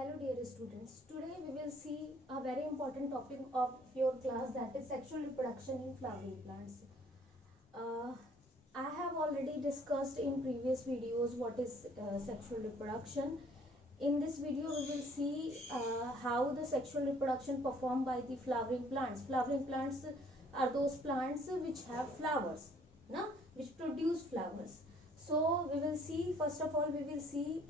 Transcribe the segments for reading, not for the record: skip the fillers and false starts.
Hello dear students, today we will see a very important topic of your class, that is sexual reproduction in flowering plants. Uh, I have already discussed in previous videos what is sexual reproduction. In this video we will see how the sexual reproduction performed by the flowering plants. Flowering plants are those plants which have flowers, no? Which produce flowers. So we will see, first of all we will see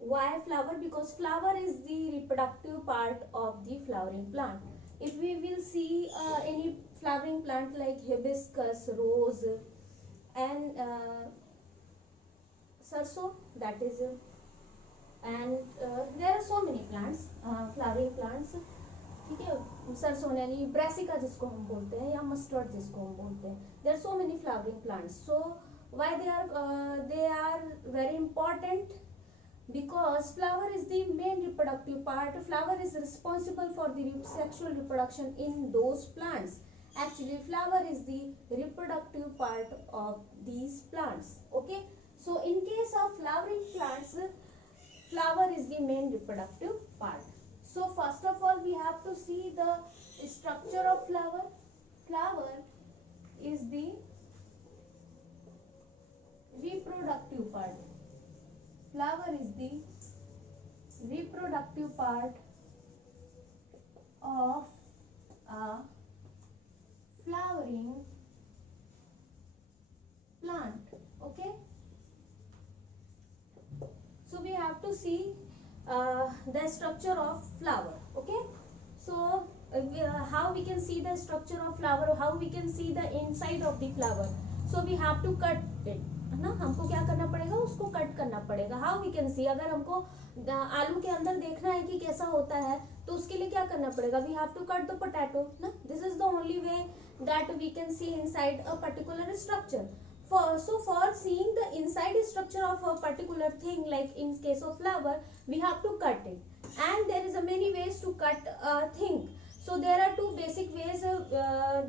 why flower? Because flower is the reproductive part of the flowering plant. If we will see any flowering plant like hibiscus, rose and sarso, that is and there are so many plants, flowering plants, ठीक है, सरसों यानी Brassica जिसको हम बोलते हैं या mustard जिसको हम बोलते हैं. There are so many flowering plants. So why they are very important? Because flower is the main reproductive part. Flower is responsible for the sexual reproduction in those plants. Actually flower is the reproductive part of these plants. Okay, so in case of flowering plants, flower is the main reproductive part. So first of all we have to see the structure of flower. Flower is the reproductive part. Flower is the reproductive part of a flowering plant. Okay, so we have to see the structure of flower. Okay, so how we can see the structure of flower, how we can see the inside of the flower. So we have to cut it, है ना. हमको क्या करना पड़ेगा, उसको cut करना पड़ेगा. How we can सी, अगर हमको आलू के अंदर देखना है कि कैसा होता है तो उसके लिए क्या करना पड़ेगा, we have to cut the potato ना. This is the only way that we can see inside a particular structure. For seeing the inside structure of a particular thing, like in case of flower, we have to cut it, and there is a many ways to cut a thing. So there are two basic ways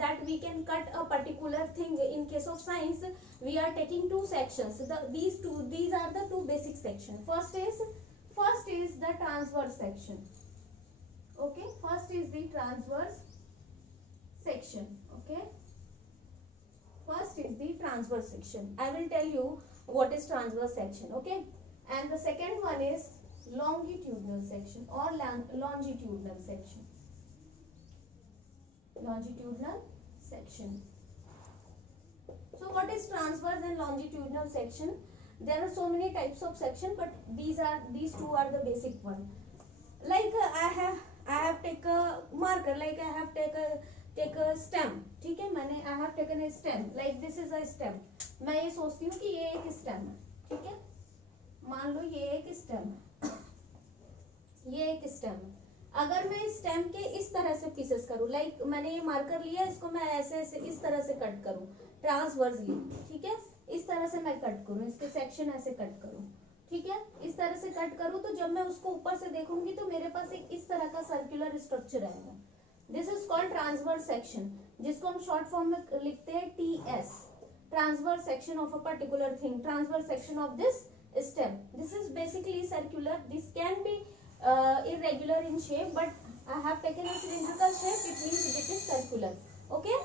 that we can cut a particular thing. In case of science, we are taking two sections. These are the two basic sections. First is the transverse section. Okay, first is the transverse section. Okay, first is the transverse section. I will tell you what is transverse section. Okay, and the second one is longitudinal section or longitudinal section. Longitudinal section. So what is transverse and longitudinal section? There are so many types of section, but these two are the basic one. Like I have take a marker, like I have take a stem. ठीक है, मैंने I have taken a stem, like this is a stem. मैं ये सोचती हूँ कि ये एक stem है. ठीक है, मान लो ये एक stem है, ये एक stem है. अगर मैं इस स्टेम के इस तरह से पीसेस करूं, लाइक मैंने ये मार्कर लिया, इसको मैं ऐसे इस तरह से कट करूं ट्रांसवर्सली. ठीक है, इस तरह से मैं कट करूं, इसके सेक्शन ऐसे कट करूं. ठीक है, इस तरह से कट करूं तो जब मैं उसको ऊपर से देखूंगी तो मेरे पास एक इस तरह का सर्कुलर स्ट्रक्चर आएगा. This is called transverse section, जिसको हम शॉर्ट फॉर्म में लिखते हैं TS. Transverse section of a particular thing, transverse section of this stem. This is basically circular. This can be irregular in shape, but I have taken a cylindrical shape. It means it is circular. Okay,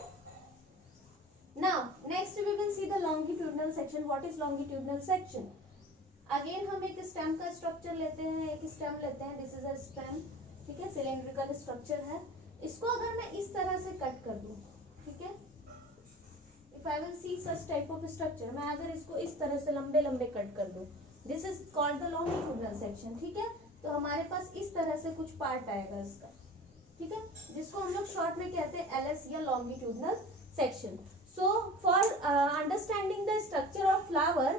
now next we will see the longitudinal section. What is longitudinal section? Again हम एक stem का structure लेते हैं, एक stem लेते हैं. This is a stem. ठीक है, cylindrical structure है. इसको अगर मैं इस तरह से कट कर दूं, ठीक है, if I will see such type of structure, मैं अगर इसको इस तरह से लंबे लंबे कट कर दूं, this is called the longitudinal section. ठीक है, तो हमारे पास इस तरह से कुछ पार्ट आएगा इसका. ठीक है, जिसको हम लोग शॉर्ट में कहते हैं LS या longitudinal section. So for understanding the structure of flower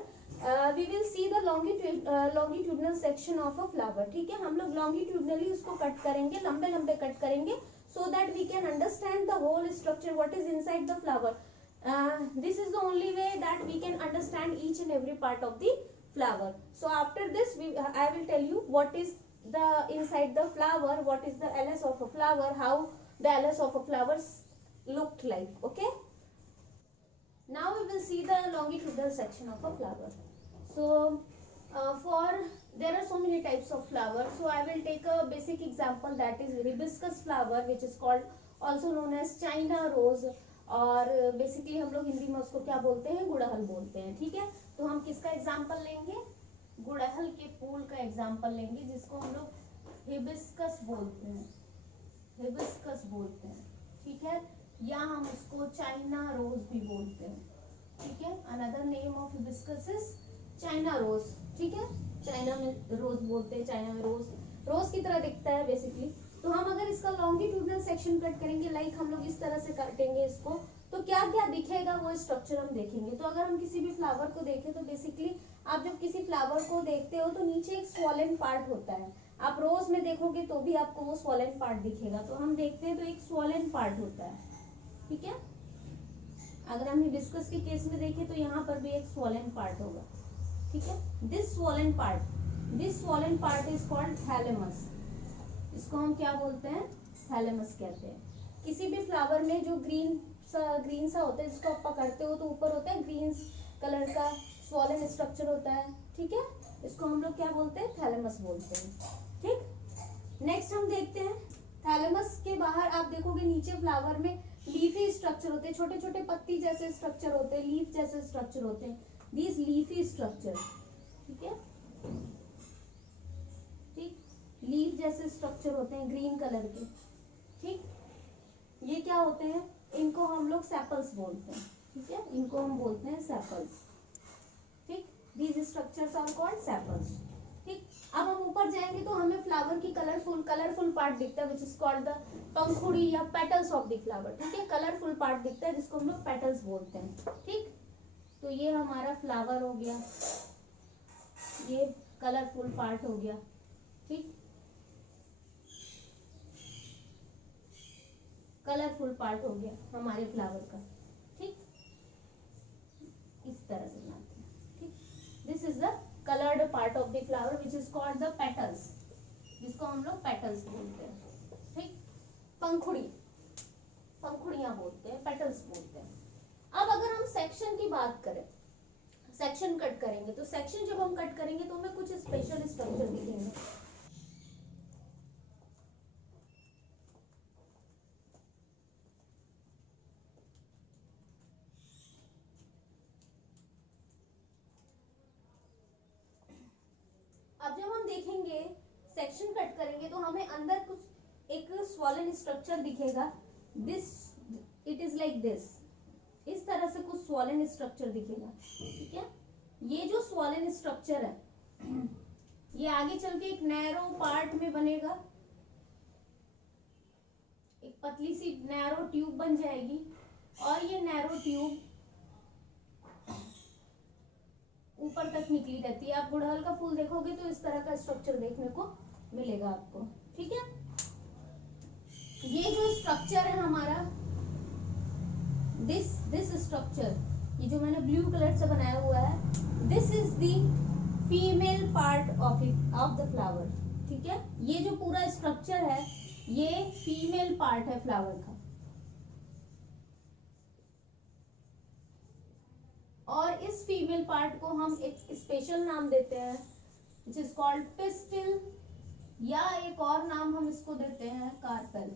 we will see the longitudinal section of a flower. ठीक है, हम लोग लॉन्गिट्यूडनली उसको कट करेंगे, लंबे लंबे कट करेंगे, so that we can understand the whole structure, what is inside the flower. This is the only way that we can understand each and every part of the flower. So after this I will tell you what is the inside the flower, what is the LS of a flower, how the LS of a flower looked like. Okay, now we will see the longitudinal section of a flower. So for there are so many types of flowers, so I will take a basic example, that is hibiscus flower, which is called also known as China rose, और basically हम लोग हिंदी में उसको क्या बोलते हैं, गुड़हल बोलते हैं, ठीक है। तो हम किसका एग्जाम्पल लेंगे, गुड़हल के फूल का एग्जाम्पल लेंगे, जिसको हम लोग हिबिस्कस बोलते हैं, हिबिस्कस बोलते हैं, ठीक है, या हम उसको चाइना रोज भी बोलते हैं, ठीक है। Another name of hibiscus is China rose, ठीक है। चाइना में रोज बोलते हैं, चाइना में रोज रोज की तरह दिखता है बेसिकली। तो हम अगर इसका लॉन्गिट्यूडनल सेक्शन कट करेंगे, लाइक हम लोग इस तरह से काटेंगे इसको, तो क्या क्या दिखेगा वो स्ट्रक्चर हम देखेंगे। तो अगर हम किसी भी फ्लावर को देखें तो बेसिकली आप जब किसी फ्लावर को देखते हो तो नीचे एक स्वॉलन पार्ट होता है, आप रोज में देखोगे तो भी आपको वो स्वॉलन पार्ट दिखेगा। तो हम देखते हैं तो एक स्वॉलन पार्ट होता है, ठीक है। अगर हम हिबिस्कस के केस में देखें तो यहाँ पर भी एक स्वॉलन पार्ट होगा, ठीक है। This swollen part is called thalamus, इसको हम क्या बोलते हैं, थैलेमस कहते हैं। किसी भी फ्लावर में जो ग्रीन सा होता है, जिसको आप पकड़ते हो तो ऊपर होता है ग्रीन कलर का स्वॉलन स्ट्रक्चर होता है, ठीक है। इसको हम लोग क्या बोलते हैं, थैलेमस बोलते हैं, ठीक। नेक्स्ट हम देखते हैं, थैलेमस के बाहर आप देखोगे नीचे फ्लावर में लीफी स्ट्रक्चर होते हैं, छोटे छोटे पत्ती जैसे स्ट्रक्चर होते हैं, लीफ जैसे स्ट्रक्चर होते हैं, दीज लीफी स्ट्रक्चर, ठीक है, ठीक, लीफ जैसे स्ट्रक्चर होते हैं ग्रीन कलर के, ठीक। ये क्या होते हैं, इनको हम लोग सेपल्स बोलते हैं, ठीक है, इनको हम बोलते हैं सेपल्स, ठीक। These structures are called sepals, ठीक। अब हम ऊपर जाएंगे तो हमें फ्लावर की कलरफुल पार्ट दिखता है, विच इज कॉल्ड द पंखुड़ी या पेटल्स ऑफ द फ्लावर, ठीक है। कलरफुल पार्ट दिखता है जिसको हम लोग पेटल्स बोलते हैं, ठीक। तो ये हमारा फ्लावर हो गया, ये कलरफुल पार्ट हो गया, ठीक, कलरफुल पार्ट हो गया हमारे फ्लावर का, ठीक। इस तरह से बनाते हैं, ठीक। This is the coloured part of the flower which is called the petals, जिसको हम लोग पेटल्स बोलते हैं, ठीक। पंखुड़ियां बोलते हैं, पेटल्स बोलते हैं। अब अगर हम सेक्शन की बात करें, सेक्शन कट करेंगे, तो सेक्शन जब हम कट करेंगे तो हमें कुछ स्पेशल स्ट्रक्चर दिखेंगे। अब जब हम देखेंगे सेक्शन कट करेंगे तो हमें अंदर कुछ एक स्वॉलन स्ट्रक्चर दिखेगा, this it is like this, इस तरह से कुछ स्वॉलन स्ट्रक्चर दिखेगा, ठीक है। ये जो स्वॉलन स्ट्रक्चर है ये आगे चल के एक नैरो पार्ट में बनेगा, एक पतली सी नैरो ट्यूब बन जाएगी, और ये नैरो ट्यूब ऊपर तक निकली रहती है। आप गुड़हल का फूल देखोगे तो इस तरह का स्ट्रक्चर देखने को मिलेगा आपको, ठीक है। ये जो स्ट्रक्चर है हमारा, दिस स्ट्रक्चर, ये जो मैंने ब्लू कलर से बनाया हुआ है, this is the female part of the flower, ठीक है। ये जो पूरा स्ट्रक्चर है ये फीमेल पार्ट है फ्लावर का, और इस फीमेल पार्ट को हम एक स्पेशल नाम देते हैं विच इज कॉल्ड पिस्टिल, या एक और नाम हम इसको देते हैं कार्पेल,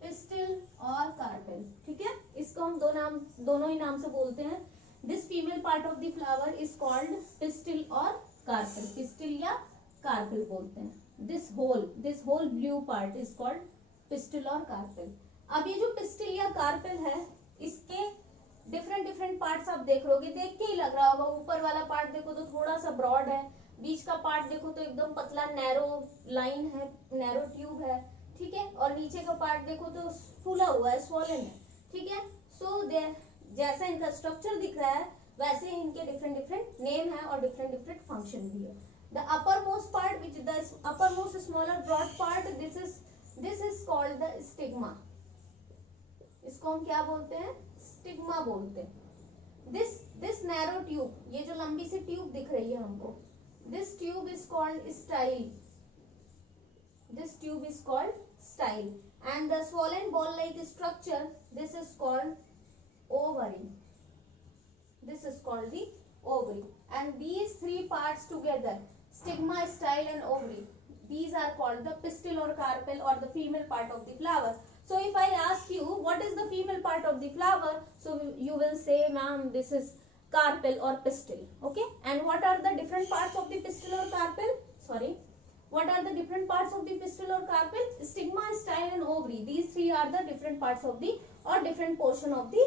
पिस्टिल और कार्पेल, ठीक है। इसको हम दोनों ही नाम से बोलते हैं। This female part of the flower is called pistil और कार्पेल, पिस्टिल या कार्पेल बोलते हैं। This whole blue part is called pistil और कार्पेल। अब ये जो पिस्टिल या कार्पेल है, इसके डिफरेंट पार्ट्स आप देख के ही लग रहा होगा। ऊपर वाला पार्ट देखो तो थोड़ा सा ब्रॉड है, बीच का पार्ट देखो तो एकदम पतला नैरो लाइन है, नैरो ट्यूब है, ठीक है, और नीचे का पार्ट देखो तो फूला हुआ है, स्वॉलन है, ठीक है। सो जैसा इनका स्ट्रक्चर दिख रहा है वैसे ही इनके डिफरेंट नेम है और डिफरेंट फंक्शन भी है। The upper most part which the upper most smaller broad part, this is called the stigma, इसको हम क्या बोलते हैं, स्टिग्मा बोलते हैं। दिस नैरो ट्यूब, ये जो लंबी सी ट्यूब दिख रही है हमको, this tube is called style, this tube is called style, and the swollen ball like structure, this is called ovary, this is called the ovary, and these three parts together stigma, style and ovary. These are called the pistil or carpel or the female part of the flower. So if I ask you what is the female part of the flower, so you will say, ma'am, this is carpel or pistil. Okay, and what are the different parts of the pistil or carpel? Sorry, what are the different parts of the pistil or carpel? Stigma, style and ovary. These three are the different parts of the or different portion of the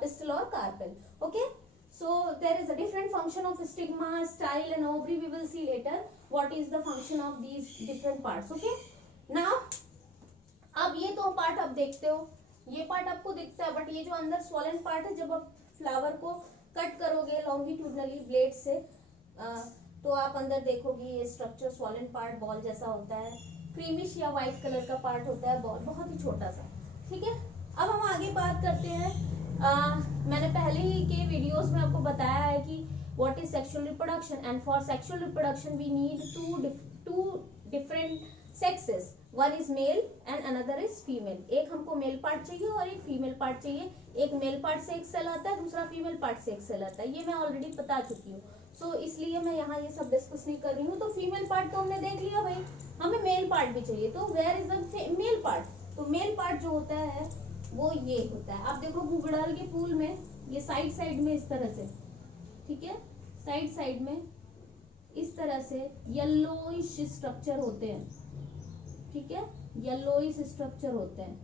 pistil or carpel. Okay, so there is a different function of stigma, style and ovary. We will see later what is the function of these different parts. Okay, now अब ये तो part आप देखते हो, ये part आपको दिखता है, बट ये जो अंदर स्वॉलन पार्ट है, जब आप फ्लावर को कट करोगे लॉन्गिट्यूडनली ब्लेड से तो आप अंदर देखोगे ये स्ट्रक्चर स्वॉलन पार्ट बॉल जैसा होता है, क्रीमिश या व्हाइट कलर का पार्ट होता है, बॉल बहुत ही छोटा सा. ठीक है, अब हम आगे बात करते हैं. मैंने पहले ही के वीडियोस में आपको बताया है कि what is sexual reproduction, and for sexual reproduction we need two different sexes. One is male and another is female. एक हमको मेल पार्ट चाहिए और एक फीमेल पार्ट चाहिए. एक मेल पार्ट से एक सेल आता है, दूसरा फीमेल पार्ट से एक सेल आता है. ये मैं ऑलरेडी बता चुकी हूँ, सो इसलिए मैं यहाँ ये सब डिस्कस नहीं कर रही हूँ. तो फीमेल पार्ट तो हमने देख लिया भाई, हमें मेल पार्ट भी चाहिए. तो where is the male part? तो मेल पार्ट जो होता है वो ये होता है. आप देखो गुड़हल के फूल में ये साइड साइड में इस तरह से, ठीक है, साइड साइड में इस तरह से येलोइश स्ट्रक्चर होते हैं. ठीक है, येलोइश स्ट्रक्चर होते हैं.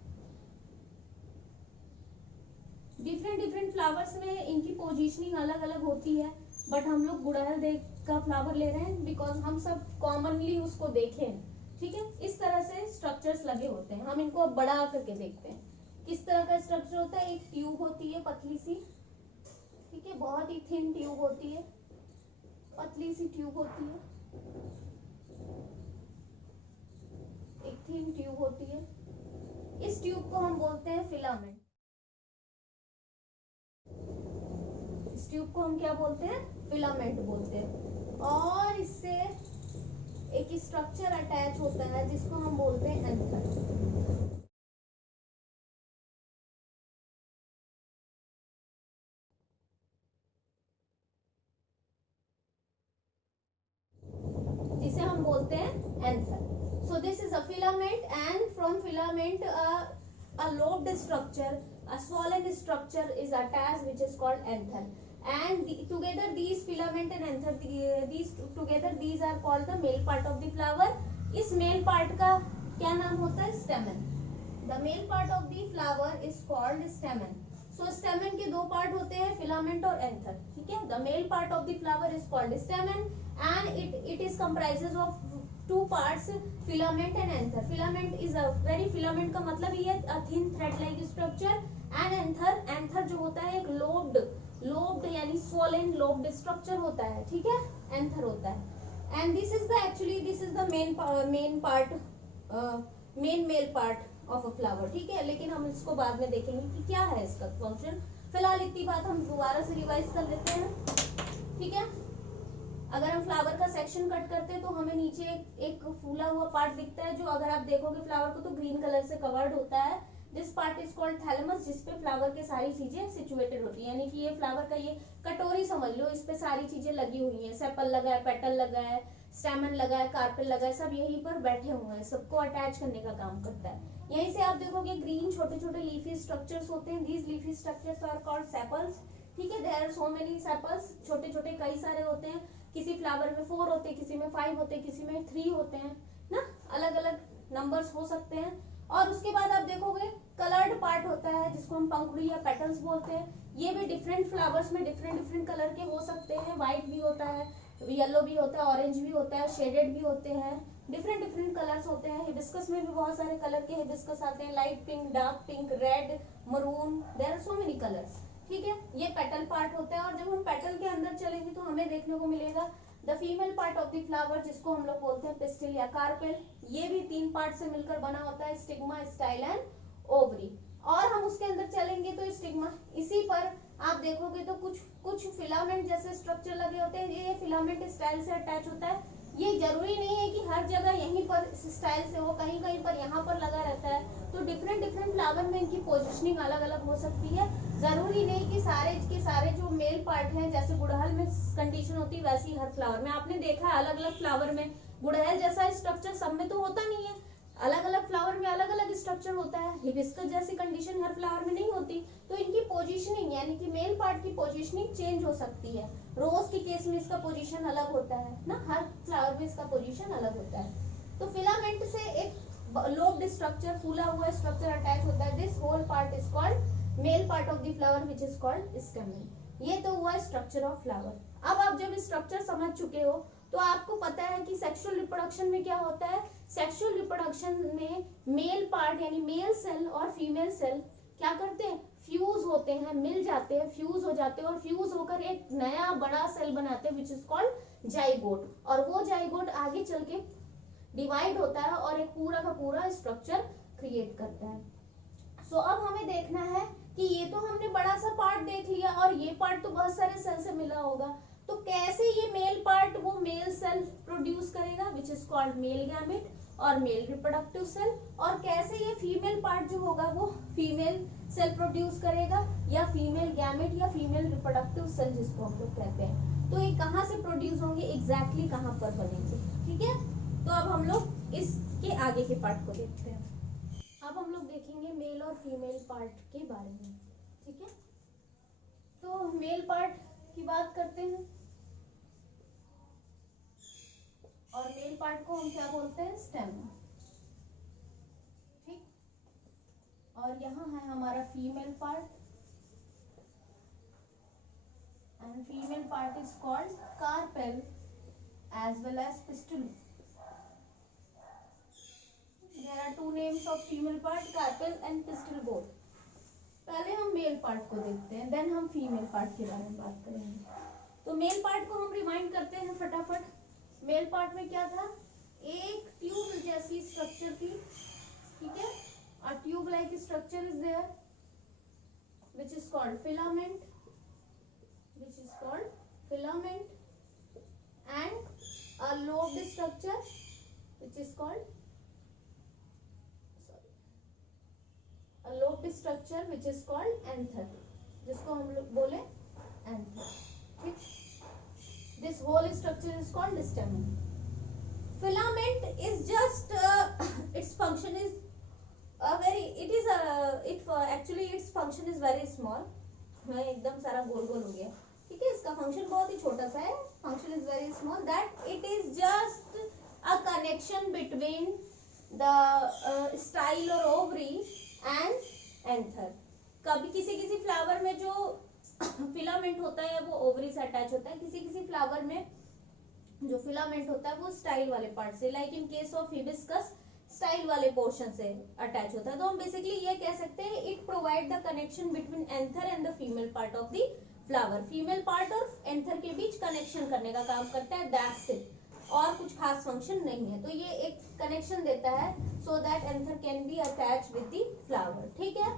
डिफरेंट डिफरेंट फ्लावर्स में इनकी पोजीशनिंग अलग अलग होती है, बट हम लोग गुड़हल देख का फ्लावर ले रहे हैं बिकॉज हम सब कॉमनली उसको देखें. ठीक है, इस तरह से स्ट्रक्चर्स लगे होते हैं. हम इनको अब बड़ा करके देखते हैं. किस तरह का स्ट्रक्चर होता है? एक ट्यूब होती है पतली सी, ठीक है, बहुत ही थिन ट्यूब होती है, पतली सी ट्यूब होती है, एक थिन ट्यूब होती है. इस ट्यूब को हम बोलते हैं फिलामेंट. इस ट्यूब को हम क्या बोलते हैं? फिलामेंट बोलते हैं. और इससे एक स्ट्रक्चर अटैच होता है जिसको हम बोलते हैं एंथर. जिसे हम बोलते हैं anther. So this is a filament, and from filament a lobed structure, a swollen structure is attached which is called anther. And together these filament and anther, these are called the male part of the flower. इस male part का क्या नाम होता है? stamen. The male part of the flower is called stamen. So stamen के दो part होते हैं, filament और anther. ठीक है, the male part of the flower is called stamen and it is comprises of two parts, filament and anther. Filament is a very filament का मतलब ये a thin thread like structure, and anther जो होता है एक lobed यानी swollen lobed structure होता है. ठीक है, anther होता है. And this is the main part, main male part of a flower. ठीक है, लेकिन हम इसको बाद में देखेंगे कि क्या है इसका फंक्शन. फिलहाल इतनी बात हम दोबारा से रिवाइज कर लेते हैं. ठीक है, अगर हम फ्लावर का सेक्शन कट करते हैं तो हमें नीचे एक फूला हुआ पार्ट दिखता है, जो अगर आप देखोगे फ्लावर को तो ग्रीन कलर से कवर्ड होता है. This part is called thalamus, जिसपे फ्लावर के सारी चीजें सिचुएटेड होती है. यानी कि ये फ्लावर का ये कटोरी समझ लो, इस पे सारी चीजें लगी हुई हैं. सेपल लगा है, पेटल लगा है, स्टेमन लगा है, कार्पेल लगा है, सब यहीं पर बैठे हुए हैं. सबको अटैच करने का काम करता है. यहीं से आप देखोगे ग्रीन छोटे छोटे लीफी स्ट्रक्चर्स होते हैं. These leafy structures are called sepals. ठीक है, there are so many sepals. छोटे छोटे कई सारे होते हैं. किसी फ्लावर में 4 होते हैं, किसी में 5 होते हैं, किसी में 3 होते हैं ना, अलग अलग नंबर्स हो सकते हैं. और उसके बाद आप देखोगे कलर्ड पार्ट होता है जिसको हम पंखुड़ी या पेटल्स बोलते हैं. ये भी डिफरेंट फ्लावर्स में डिफरेंट कलर के हो सकते हैं. व्हाइट भी होता है, येलो भी होता है, ऑरेंज भी होता है, शेडेड भी होते हैं. डिफरेंट कलर्स होते हैं. हिबिस्कस में भी बहुत सारे कलर के हिबिस्कस आते हैं, light pink, dark pink, red, maroon, there are so many colours. ठीक है, ये पेटल पार्ट होता है. और जब हम पेटल के अंदर चलेंगे तो हमें देखने को मिलेगा the female part of the flower, जिसको हम लोग बोलते हैं पिस्टिल या कार्पेल. ये भी 3 पार्ट से मिलकर बना होता है, स्टिग्मा, स्टाइल एंड ओवरी. और हम उसके अंदर चलेंगे तो स्टिग्मा, इसी पर आप देखोगे तो कुछ फिलामेंट जैसे स्ट्रक्चर लगे होते हैं. ये फिलामेंट स्टाइल से अटैच होता है. ये जरूरी नहीं है कि हर जगह यहीं पर इस स्टाइल से हो, कहीं कहीं पर यहाँ पर लगा रहता है। तो डिफरेंट डिफरेंट फ्लावर में इनकी पोजिशनिंग अलग अलग हो सकती है। जरूरी नहीं कि सारे के सारे जो मेल पार्ट हैं, जैसे गुड़हल में कंडीशन होती है वैसी हर फ्लावर में। आपने देखा है अलग अलग फ्लावर में गुड़हल जैसा स्ट्रक्चर सब में तो होता नहीं है, अलग अलग फ्लावर में अलग अलग स्ट्रक्चर होता है। हिबिस्कस जैसी कंडीशन हर फ्लावर में नहीं होती। तो इनकी पोजीशनिंग यानी कि मेल पार्ट की पोजीशनिंग चेंज हो सकती है। रोज के केस में इसका पोजीशन अलग होता है ना, हर फ्लावर में इसका पोजीशन अलग होता है। तो फिलामेंट से एक लोब्ड स्ट्रक्चर, फूला हुआ स्ट्रक्चर अटैच होता है। This whole part is called male part of the flower which is called stamen. ये तो हुआ स्ट्रक्चर ऑफ फ्लावर। अब आप जब स्ट्रक्चर समझ चुके हो तो आपको पता है कि सेक्सुअल रिप्रोडक्शन में क्या होता है। सेक्सुअल रिप्रोडक्शन में मेल पार्ट यानी मेल सेल और फीमेल सेल क्या करते हैं, फ्यूज होते हैं, मिल जाते हैं, फ्यूज हो जाते हैं और फ्यूज होकर एक नया बड़ा सेल बनाते हैं विच इज कॉल्ड जाइगोट। और वो जाइगोट आगे चल के डिवाइड होता है और एक पूरा का पूरा स्ट्रक्चर क्रिएट करता है। सो अब हमें देखना है कि ये तो हमने बड़ा सा पार्ट देख लिया और ये पार्ट तो बहुत सारे सेल से मिला होगा। तो कैसे ये मेल पार्ट वो मेल सेल प्रोड्यूस करेगा विच इज कॉल्ड मेल गैमेट और मेल रिप्रोडक्टिव सेल, और कैसे ये फीमेल पार्ट जो होगा वो फीमेल सेल प्रोड्यूस करेगा या फीमेल गैमेट या फीमेल रिप्रोडक्टिव सेल जिसको हम लोग कहते हैं। तो ये कहाँ से प्रोड्यूस होंगे, एग्जैक्टली कहाँ पर बनेंगे, ठीक है। तो अब हम लोग इसके आगे के पार्ट को देखते हैं। अब हम लोग देखेंगे मेल और फीमेल पार्ट के बारे में, ठीक है। तो मेल पार्ट की बात करते हैं और मेल पार्ट को हम क्या बोलते हैं, स्टेम, ठीक। और यहाँ है हमारा female part and female part is called carpel as well as pistil. There are two names of female part, carpel and pistil both. पहले हम मेल पार्ट को देखते हैं, देन हम फीमेल पार्ट के बारे में बात करेंगे। तो मेल पार्ट को हम रिमाइंड करते हैं फटाफट। मेल पार्ट में क्या था, एक ट्यूब जैसी स्ट्रक्चर थी, ठीक है। A tube like structure is there which is called filament, which is called filament, and a lobed structure which is called lobed structure which is called anther, जिसको हम लोग बोले एंथर, ठीक। This whole structure is called stamen. Filament is just its function is actually its function is very small. मैं एकदम सारा गोल गोल हो गया, ठीक है। इसका फंक्शन बहुत ही छोटा सा है, function is very small, that it is just a connection between the style और ओवरी एंड एंथर। कभी किसी किसी फ्लावर में जो फिलामेंट होता है वो ओवरी से अटैच होता है, किसी किसी फ्लावर में जो फिलामेंट होता है वो स्टाइल वाले पार्ट से, like in case of hibiscus style वाले पोर्शन से अटैच होता है। तो हम बेसिकली ये कह सकते हैं it provide the connection between anther and the female part of the flower. Female part और एंथर के बीच कनेक्शन करने का काम करता है, दैट्स इट, और कुछ खास फंक्शन नहीं है। तो ये एक कनेक्शन देता है so that anther can be attach with the flower, ठीक है।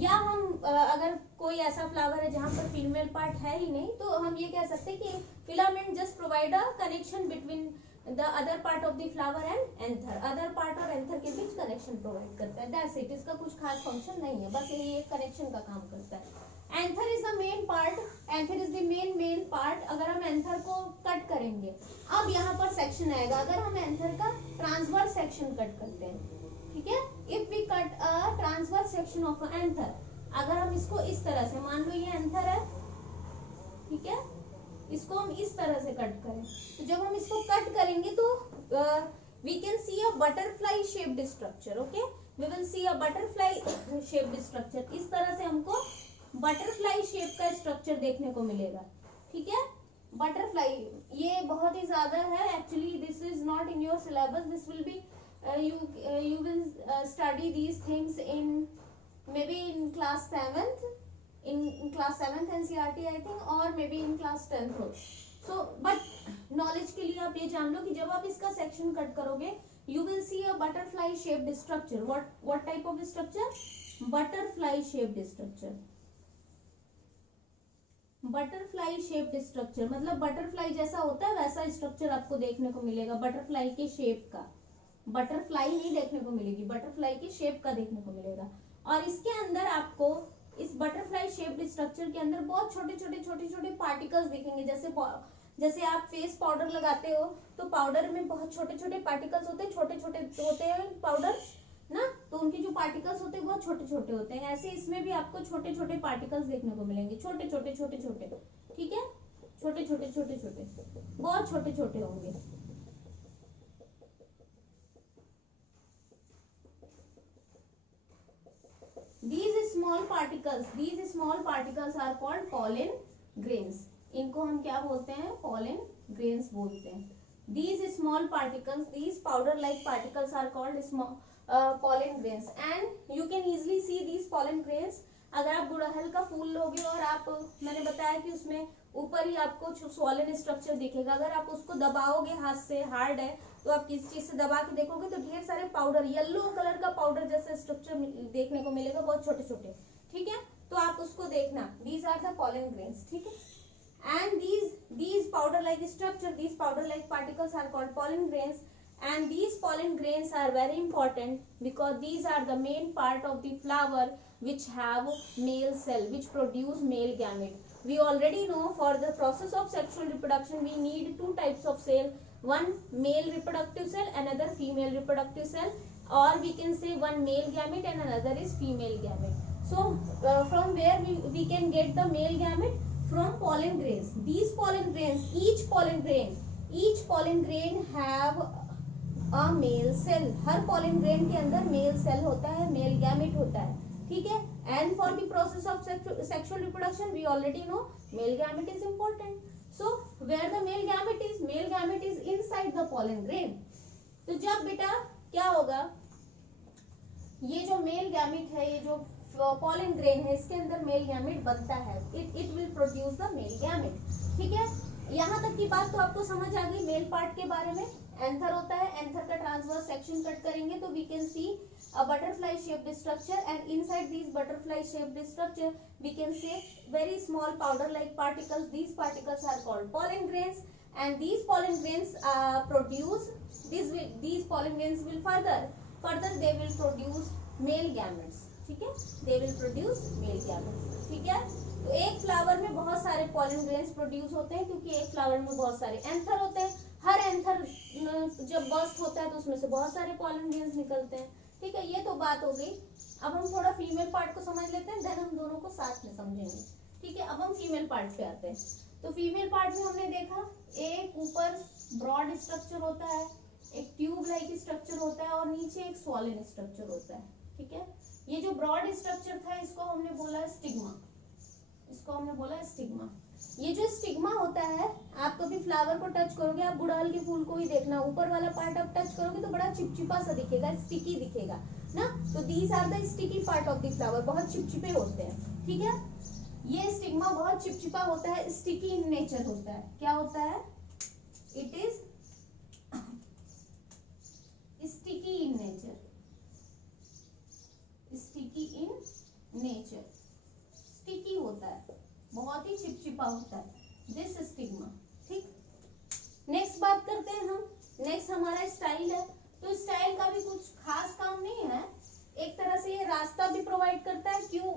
या हम अगर कोई ऐसा फ्लावर है जहाँ पर फीमेल पार्ट है ही नहीं, तो हम ये कह सकते हैं कि filament just provide a connection between the other part of the flower and anther. Other part और एंथर के बीच कनेक्शन प्रोवाइड करता है, दैट्स इट। इसका कुछ खास फंक्शन नहीं है, बस यही एक कनेक्शन का काम करता है। Anther is the main part, anther is the main part. अगर हम एंथर को कट करेंगे, अब यहाँ पर सेक्शन आएगा, अगर हम एंथर का ट्रांसवर्स सेक्शन कट करते हैं, ठीक है। If we cut a transverse section of anther, अगर हम इसको इस तरह से, मान लो ये एंथर है, ठीक है, इसको हम इस तरह से कट करें, तो जब हम इसको कट करेंगे तो we can see a butterfly shaped structure, okay, we will see a butterfly shaped structure. इस तरह से हमको बटरफ्लाई शेप का स्ट्रक्चर देखने को मिलेगा, ठीक है। बटरफ्लाई ये बहुत ही ज्यादा है, actually this is not in your syllabus, this will be you will study these things in maybe in class 7th, in class 7th NCERT I think, or maybe in class 10th also. So but knowledge के लिए आप ये जान लो कि जब आप इसका section cut करोगे you will see a butterfly shaped structure. What type of structure? Butterfly shaped structure. Butterfly shaped structure मतलब बटरफ्लाई जैसा होता है वैसा स्ट्रक्चर आपको देखने को मिलेगा, बटरफ्लाई के शेप का, बटरफ्लाई नहीं देखने को मिलेगी, बटरफ्लाई की शेप का देखने को मिलेगा। और इसके अंदर आपको इस बटरफ्लाई शेप्ड स्ट्रक्चर के अंदर बहुत छोटे छोटे छोटे छोटे पार्टिकल्स दिखेंगे। जैसे आप फेस पाउडर लगाते हो तो पाउडर में बहुत छोटे छोटे पार्टिकल्स होते हैं, छोटे छोटे होते हैं पाउडर ना, तो उनके जो पार्टिकल्स होते हैं बहुत छोटे छोटे होते हैं। ऐसे इसमें भी आपको छोटे छोटे पार्टिकल्स देखने को मिलेंगे, छोटे छोटे छोटे छोटे, ठीक है, छोटे छोटे छोटे छोटे, बहुत छोटे छोटे होंगे। These small particles are called pollen grains. इनको हम क्या बोलते हैं? pollen grains बोलते हैं। These small particles, these powder-like particles are called small pollen grains, and you can easily see these pollen grains. अगर आप गुड़हल का फूल लोगे और आप, मैंने बताया कि उसमें ऊपर ही आपको स्वॉलन स्ट्रक्चर दिखेगा, अगर आप उसको दबाओगे हाथ से, हार्ड है तो आप किस चीज से दबा के देखोगे तो ढेर सारे पाउडर, येलो कलर का पाउडर जैसा स्ट्रक्चर देखने को मिलेगा, बहुत छोटे छोटे, ठीक है, तो आप उसको देखना, these are the pollen grains, ठीक है। And these powder like structure, these powder like particles are called pollen grains, and these pollen grains are very important because these are the main part of the flower which have male cell, which produce male gamete. We already know for the process of sexual reproduction we need two types of cell, one male reproductive cell, another female reproductive cell, or we can say one male gamete and another is female gamete. So from where we can get the male gamete? From pollen grains. These pollen grains, each pollen grain have a male cell. Her pollen grain के अंदर male cell होता है, male gamete होता है, ठीक है। And for the process of sexual reproduction we already know male gamete is important. So where the male gamete is inside the pollen grain. तो जब बेटा क्या होगा, ये जो मेल गैमेट है, ये जो पॉलन ग्रेन है, इसके अंदर मेल गैमेट बनता है, it will produce the male gamete, ठीक है। यहाँ तक की बात तो आपको समझ आ गई मेल पार्ट के बारे में। एंथर होता है, एंथर का ट्रांसवर्स सेक्शन कट करेंगे तो we can see a butterfly shaped structure, and inside these butterfly shaped structure we can say very small powder like particles. These particles are called pollen grains, and these pollen grains produce these pollen grains will further they will produce male gametes, ठीक है, they will produce male gametes, ठीक है। तो एक flower में बहुत सारे pollen grains produce होते हैं क्योंकि एक फ्लावर में बहुत सारे एंथर होते हैं। हर एंथर जब बर्स्ट होता है तो उसमें से बहुत सारे pollen grains निकलते हैं, ठीक है। ये तो बात हो गई। अब हम थोड़ा फीमेल पार्ट को समझ लेते हैं, देन हम दोनों को साथ में समझेंगे, ठीक है। अब हम फीमेल पार्ट पे आते हैं। तो फीमेल पार्ट में हमने देखा एक ऊपर ब्रॉड स्ट्रक्चर होता है, एक ट्यूब लाइक स्ट्रक्चर होता है और नीचे एक स्वॉलन स्ट्रक्चर होता है, ठीक है। ये जो ब्रॉड स्ट्रक्चर था इसको हमने बोला स्टिग्मा, इसको हमने बोला स्टिग्मा। ये जो स्टिग्मा होता है, आप कभी फ्लावर को टच करोगे, आप गुड़हल के फूल को ही देखना, ऊपर वाला पार्ट आप टच करोगे तो बड़ा चिपचिपा सा दिखेगा, स्टिकी दिखेगा ना। तो these are the sticky part of the flower, बहुत चिपचिपे होते हैं, ठीक है। ये स्टिग्मा बहुत चिपचिपा होता है, स्टिकी इन नेचर होता है। क्या होता है? It is sticky in nature, sticky in nature, sticky होता है, बहुत ही चिपचिपा होता है दिस स्टिग्मा, ठीक। नेक्स्ट बात करते हैं हम, नेक्स्ट हमारा स्टाइल है। तो स्टाइल का भी कुछ खास काम नहीं है, एक तरह से ये रास्ता भी प्रोवाइड करता है। क्यों?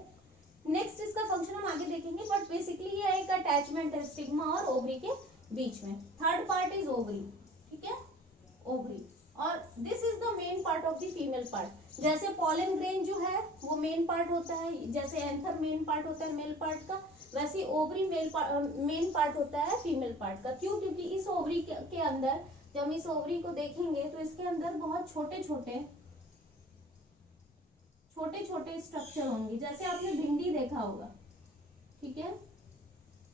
नेक्स्ट इसका फंक्शन हम आगे देखेंगे, बट बेसिकली ये एक अटैचमेंट है स्टिग्मा और ओवरी के बीच में। थर्ड पार्ट इज ओवरी, ठीक है, ओवरी, और this is the main part of the female part. जैसे पॉलन ग्रेन जो है वो मेन पार्ट होता है, जैसे एंथर मेन पार्ट होता है मेल पार्ट का, वैसे ओवरी मेन पार्ट होता है फीमेल पार्ट का। क्यों? क्योंकि इस ओवरी के अंदर, जब हम इस ओवरी को देखेंगे तो इसके अंदर बहुत छोटे छोटे स्ट्रक्चर होंगे। जैसे आपने भिंडी देखा होगा, ठीक है,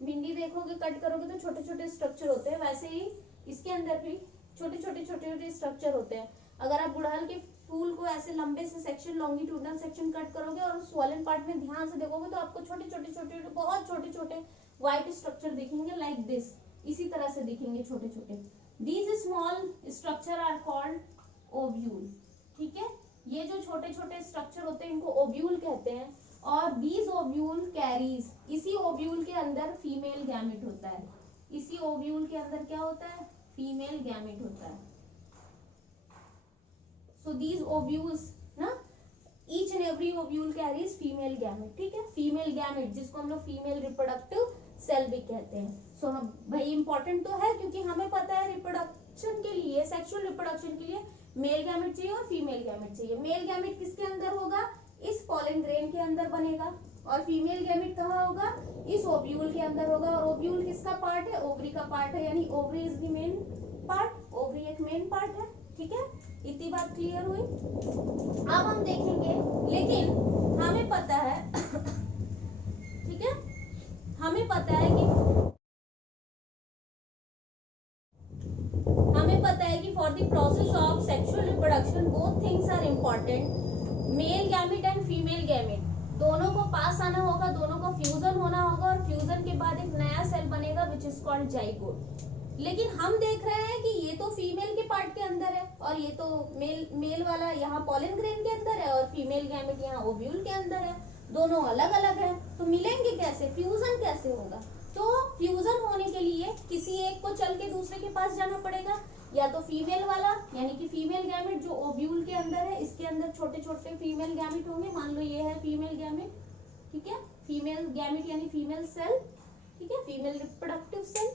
भिंडी देखोगे, कट करोगे तो छोटे छोटे स्ट्रक्चर होते हैं, वैसे ही इसके अंदर भी छोटे छोटे स्ट्रक्चर होते हैं। अगर आप गुड़हल के फूल को ऐसे लंबे से सेक्शन, लॉन्गिट्यूडनल सेक्शन कट करोगे और स्वॉलन पार्ट में ध्यान से देखोगे तो आपको छोटे छोटे बहुत छोटे व्हाइट स्ट्रक्चर दिखेंगे, लाइक दिस, इसी तरह से दिखेंगे छोटे छोटे। These small structure are called ovule, ठीक है। ये जो छोटे छोटे स्ट्रक्चर होते हैं इनको ओव्यूल कहते हैं। और दीज ओव्यूल कैरीज, इसी ओव्यूल के अंदर फीमेल गैमेट होता है, इसी ओव्यूल के अंदर क्या होता है? फीमेल गैमेट होता है। these ovules ना, each and every ovule carries female gamete, ठीक है, फीमेल गैमेट जिसको हम लोग फीमेल रिप्रोडक्टिव सेल भी कहते हैं। सो हम भाई इंपॉर्टेंट तो है क्योंकि हमें पता है रिप्रोडक्शन के लिए, सेक्सुअल रिप्रोडक्शन के लिए मेल गैमेट चाहिए और फीमेल गैमेट चाहिए। मेल गैमेट किसके अंदर होगा, इस पॉलन ग्रेन के अंदर बनेगा, और फीमेल गैमेट कहाँ होगा, इस ओव्यूल के अंदर होगा। और ओव्यूल किसका पार्ट है, ओवरी का पार्ट है, यानी ovary is the main part, ovary एक मेन पार्ट है, ठीक है, इतनी बात क्लियर हुई। अब हम देखेंगे, लेकिन हमें पता है ठीक है, हमें पता है कि for the process of sexual reproduction both things are important, male gamete and female gamete दोनों को पास आना होगा, दोनों को फ्यूजन होना होगा, और फ्यूजन के बाद एक नया सेल बनेगा विच इज कॉल्ड जाइगोट। लेकिन हम देख रहे हैं कि ये तो फीमेल के पार्ट के अंदर है, और ये तो मेल वाला यहाँ पॉलन ग्रेन के अंदर है, और फीमेल गैमेट यहाँ ओव्यूल के अंदर है, दोनों अलग अलग है। तो मिलेंगे कैसे, फ्यूजन कैसे होगा? तो फ्यूजन होने के लिए किसी एक को चल के दूसरे के पास जाना पड़ेगा, या तो फीमेल वाला यानी कि फीमेल गैमेट जो ओव्यूल के अंदर है, इसके अंदर छोटे छोटे फीमेल गैमेट होंगे, मान लो ये है फीमेल गैमेट, ठीक है, फीमेल गैमेट यानी फीमेल सेल, ठीक है, फीमेल रिप्रोडक्टिव सेल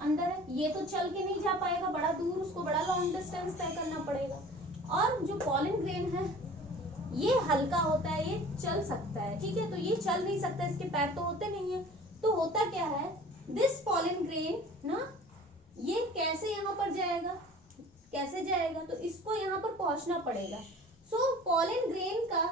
अंदर है। ये तो चल के नहीं जा पाएगा बड़ा दूर, उसको बड़ा लॉन्ग डिस्टेंस तय करना पड़ेगा। और जो पॉलन ग्रेन है ये हल्का होता है, ये चल सकता है, ठीक है, तो ये चल नहीं सकता, इसके पैर तो होते नहीं है। तो होता क्या है, दिस पॉलन ग्रेन ना, ये कैसे यहाँ पर जाएगा, कैसे जाएगा, तो इसको यहाँ पर पहुंचना पड़ेगा। सो पॉलन ग्रेन का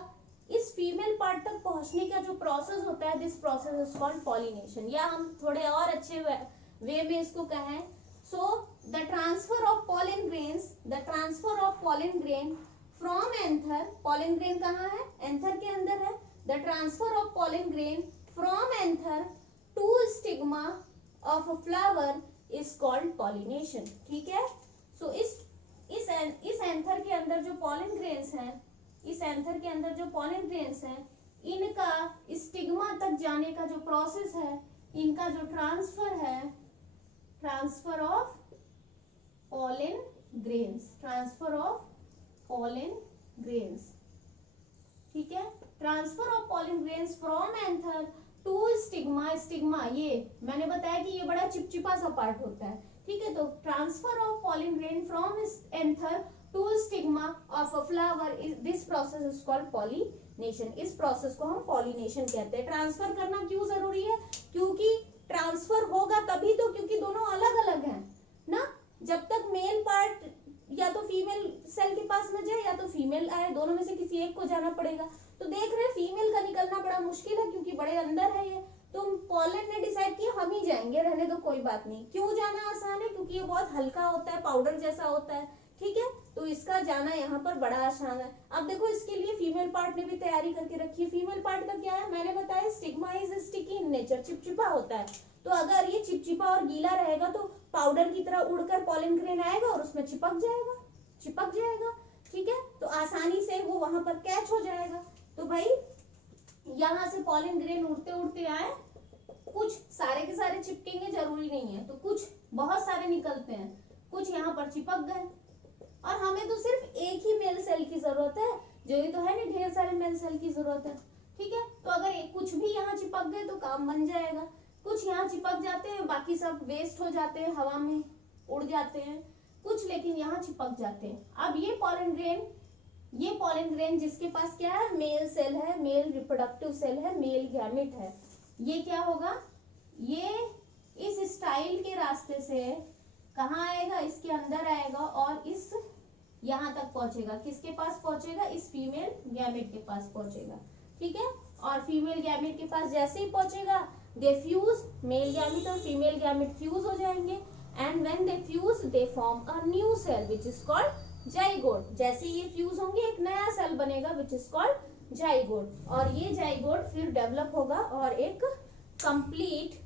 इस फीमेल पार्ट तक पहुंचने का जो प्रोसेस होता है, this process is called pollination, या हम थोड़े और अच्छे वे में इसको कहें, so the transfer of pollen grains, the transfer of pollen grain from anther, pollen grain कहाँ है, एंथर के अंदर है, the transfer of pollen grain from anther to stigma of a flower is called pollination, ठीक है। सो इस anther के अंदर जो पॉलन ग्रेन्स हैं, इस एंथर के अंदर जो पॉलन ग्रेन्स हैं, इनका स्टिग्मा तक जाने का जो प्रोसेस है, इनका जो ट्रांसफर है, transfer of pollen grains, transfer of pollen grains, ठीक है, transfer of pollen grains from anther to stigma, stigma ये मैंने बताया कि ये बड़ा चिपचिपा सा पार्ट होता है, ठीक है, तो transfer of pollen grain from anther to stigma of a flower, this process is called pollination, इस प्रोसेस को हम पॉलिनेशन कहते हैं। ट्रांसफर करना क्यों जरूरी है, क्योंकि ट्रांसफर होगा तभी तो, क्योंकि दोनों अलग अलग हैं ना, जब तक मेल पार्ट या तो फीमेल सेल के पास न जाए या तो फीमेल आए, दोनों में से किसी एक को जाना पड़ेगा। तो देख रहे फीमेल का निकलना बड़ा मुश्किल है क्योंकि बड़े अंदर है ये, तो पॉलन ने डिसाइड किया हम ही जाएंगे, रहने दो कोई बात नहीं। क्यों जाना आसान है, क्योंकि ये बहुत हल्का होता है, पाउडर जैसा होता है, ठीक है, तो इसका जाना यहाँ पर बड़ा आसान है। अब देखो इसके लिए फीमेल पार्ट ने भी तैयारी करके रखी है। फीमेल पार्ट का क्या है, मैंने बताया stigma is sticky in nature, चिपचिपा होता है, तो अगर ये चिपचिपा और गीला रहेगा तो पाउडर की तरह उड़कर पॉलन ग्रेन आएगा और उसमें चिपक जाएगा, ठीक है, तो आसानी से वो वहां पर कैच हो जाएगा। तो भाई यहाँ से पॉलन ग्रेन उड़ते उड़ते आए, कुछ सारे के सारे चिपकेंगे जरूरी नहीं है, तो कुछ बहुत सारे निकलते हैं, कुछ यहाँ पर चिपक गए, और हमें तो सिर्फ एक ही मेल सेल की जरूरत है, जो ये तो है नहीं ढेर सारे मेल सेल की जरूरत है, ठीक है, तो अगर कुछ भी यहाँ चिपक गए तो काम बन जाएगा। कुछ यहाँ चिपक जाते हैं, बाकी सब वेस्ट हो जाते हैं, हवा में उड़ जाते हैं, कुछ लेकिन यहाँ चिपक जाते हैं। अब ये पॉलन ग्रेन जिसके पास क्या है, मेल सेल है, मेल रिप्रोडक्टिव सेल है, मेल गैमेट है, ये क्या होगा, ये इस स्टाइल के रास्ते से कहाँ आएगा, इसके अंदर आएगा और इस यहाँ तक पहुंचेगा, किसके पास पहुंचेगा, इस फीमेल गैमेट के पास पहुंचेगा, ठीक है, और फीमेल गैमेट के पास जैसे ही पहुंचेगा दे फ्यूज, मेल गैमेट और फीमेल गैमेट फ्यूज हो जाएंगे, and when they fuse they form a new cell which is called zygote. जैसे ये फ्यूज होंगे एक नया सेल बनेगा व्हिच इज कॉल्ड जाइगोट, और ये जाइगोट फिर डेवलप होगा और एक कंप्लीट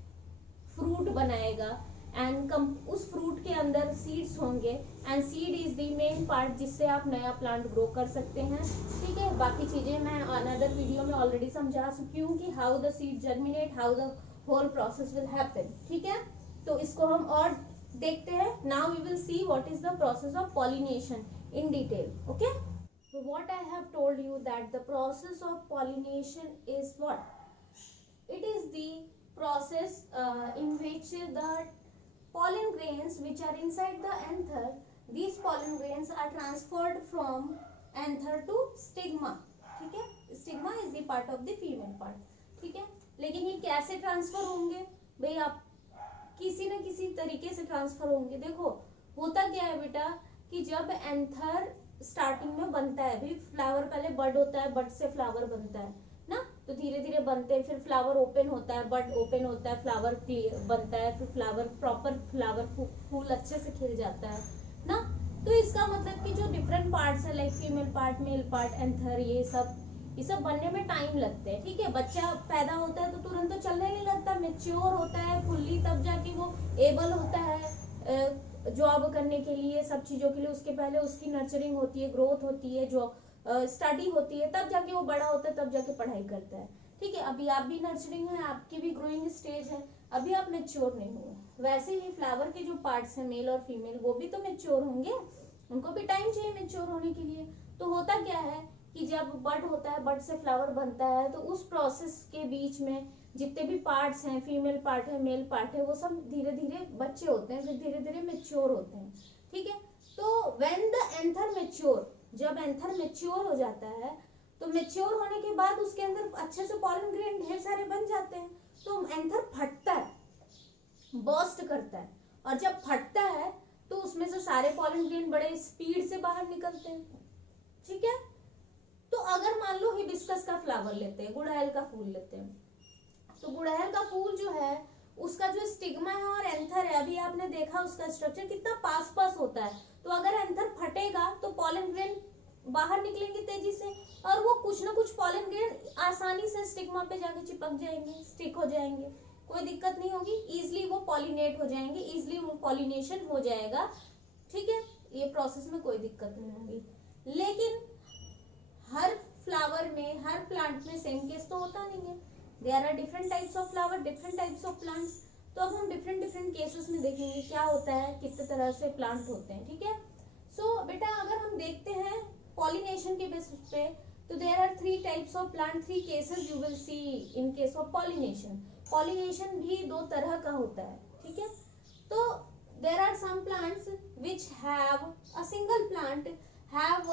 फ्रूट बनाएगा, एंड उस फ्रूट के अंदर सीड्स होंगे, and seed is the main part जिससे आप नया प्लांट ग्रो कर सकते हैं, ठीक है। बाकी चीजें मैं अनदर वीडियो में ऑलरेडी समझा चुकी हूँ कि how the seed germinate, how the whole process will happen, ठीक है, तो इसको हम और देखते हैं। Now we will see what is the process of pollination in detail, okay. what I have told you that the process of pollination is what? It is the process in which the pollen grains which are inside the anther, these pollen grains are transferred from anther to stigma. ठीक है, stigma is the part of the female part. ठीक है, लेकिन ये कैसे transfer होंगे भाई? आप किसी न किसी तरीके से ट्रांसफर होंगे. देखो होता क्या है बेटा कि जब एंथर स्टार्टिंग में बनता है, भी फ्लावर पहले बड होता है, बड से फ्लावर बनता है ना, तो धीरे धीरे बनते हैं, फिर फ्लावर ओपन होता है, बड ओपन होता है, फ्लावर बनता है, फिर फ्लावर प्रॉपर फ्लावर फूल अच्छे से खिल जाता है ना. तो इसका मतलब कि जो डिफरेंट पार्ट्स है like female part, male part, anther, ये सब बनने में टाइम लगते हैं. ठीक है, बच्चा पैदा होता है तो तुरंत तो चलने नहीं लगता, मेच्योर होता है फुल्ली, तब जाके वो एबल होता है जॉब करने के लिए, सब चीजों के लिए. उसके पहले उसकी नर्चरिंग होती है, ग्रोथ होती है, जो स्टडी होती है, तब जाके वो बड़ा होता है, तब जाके पढ़ाई करता है. ठीक है, अभी आप भी नर्चरिंग है, आपकी भी ग्रोइंग स्टेज है, अभी आप मेच्योर नहीं हुए. वैसे ही फ्लावर के जो पार्ट्स हैं मेल और फीमेल, वो भी तो मेच्योर होंगे, उनको भी टाइम चाहिए मेच्योर होने के लिए. तो होता क्या है कि जब बड होता है, बड से फ्लावर बनता है, तो उस प्रोसेस के बीच में जितने भी पार्ट्स हैं, फीमेल पार्ट है, मेल पार्ट है, वो सब धीरे धीरे बच्चे होते हैं, फिर धीरे धीरे मेच्योर होते हैं. ठीक है, तो व्हेन द एंथर मेच्योर, जब एंथर मेच्योर हो जाता है, तो मेच्योर होने के बाद उसके अंदर अच्छे से पॉलन ग्रेन ढेर सारे बन जाते हैं, तो एंथर फटता है, बर्स्ट करता है, और जब फटता है तो उसमें से सारे पॉलन ग्रेन बड़े स्पीड से बाहर निकलते हैं. ठीक है, तो अगर मान लो हिबिस्कस का फ्लावर लेते हैं, गुड़हल का फूल लेते हैं, तो गुड़हल का फूल जो है उसका जो स्टिग्मा है और एंथर है, अभी आपने देखा उसका स्ट्रक्चर कितना पास पास होता है. तो अगर एंथर फटेगा तो पॉलन ग्रेन बाहर निकलेंगे तेजी से, और वो कुछ ना कुछ पॉलन ग्रेन आसानी से स्टिग्मा पे जाके चिपक जाएंगे, स्टिक हो जाएंगे, कोई दिक्कत नहीं होगी, इजिली वो पॉलिनेट हो जाएंगे, इजिली वो पॉलिनेशन हो जाएगा. ठीक है, ये प्रोसेस में कोई दिक्कत नहीं होगी. लेकिन हर फ्लावर में, हर प्लांट में सेम केस तो होता नहीं है. There are different types of flower, different types of plants. तो अब हम डिफरेंट डिफरेंट केसेस में देखेंगे क्या होता है, कितने तरह से प्लांट होते हैं. ठीक है, सो बेटा अगर हम देखते हैं पॉलिनेशन के बेसिस पे, तो there are 3 types of plant, 3 cases you will see in case of pollination. Pollination भी 2 तरह का होता है. ठीक है, तो there are some plants which have a single plant have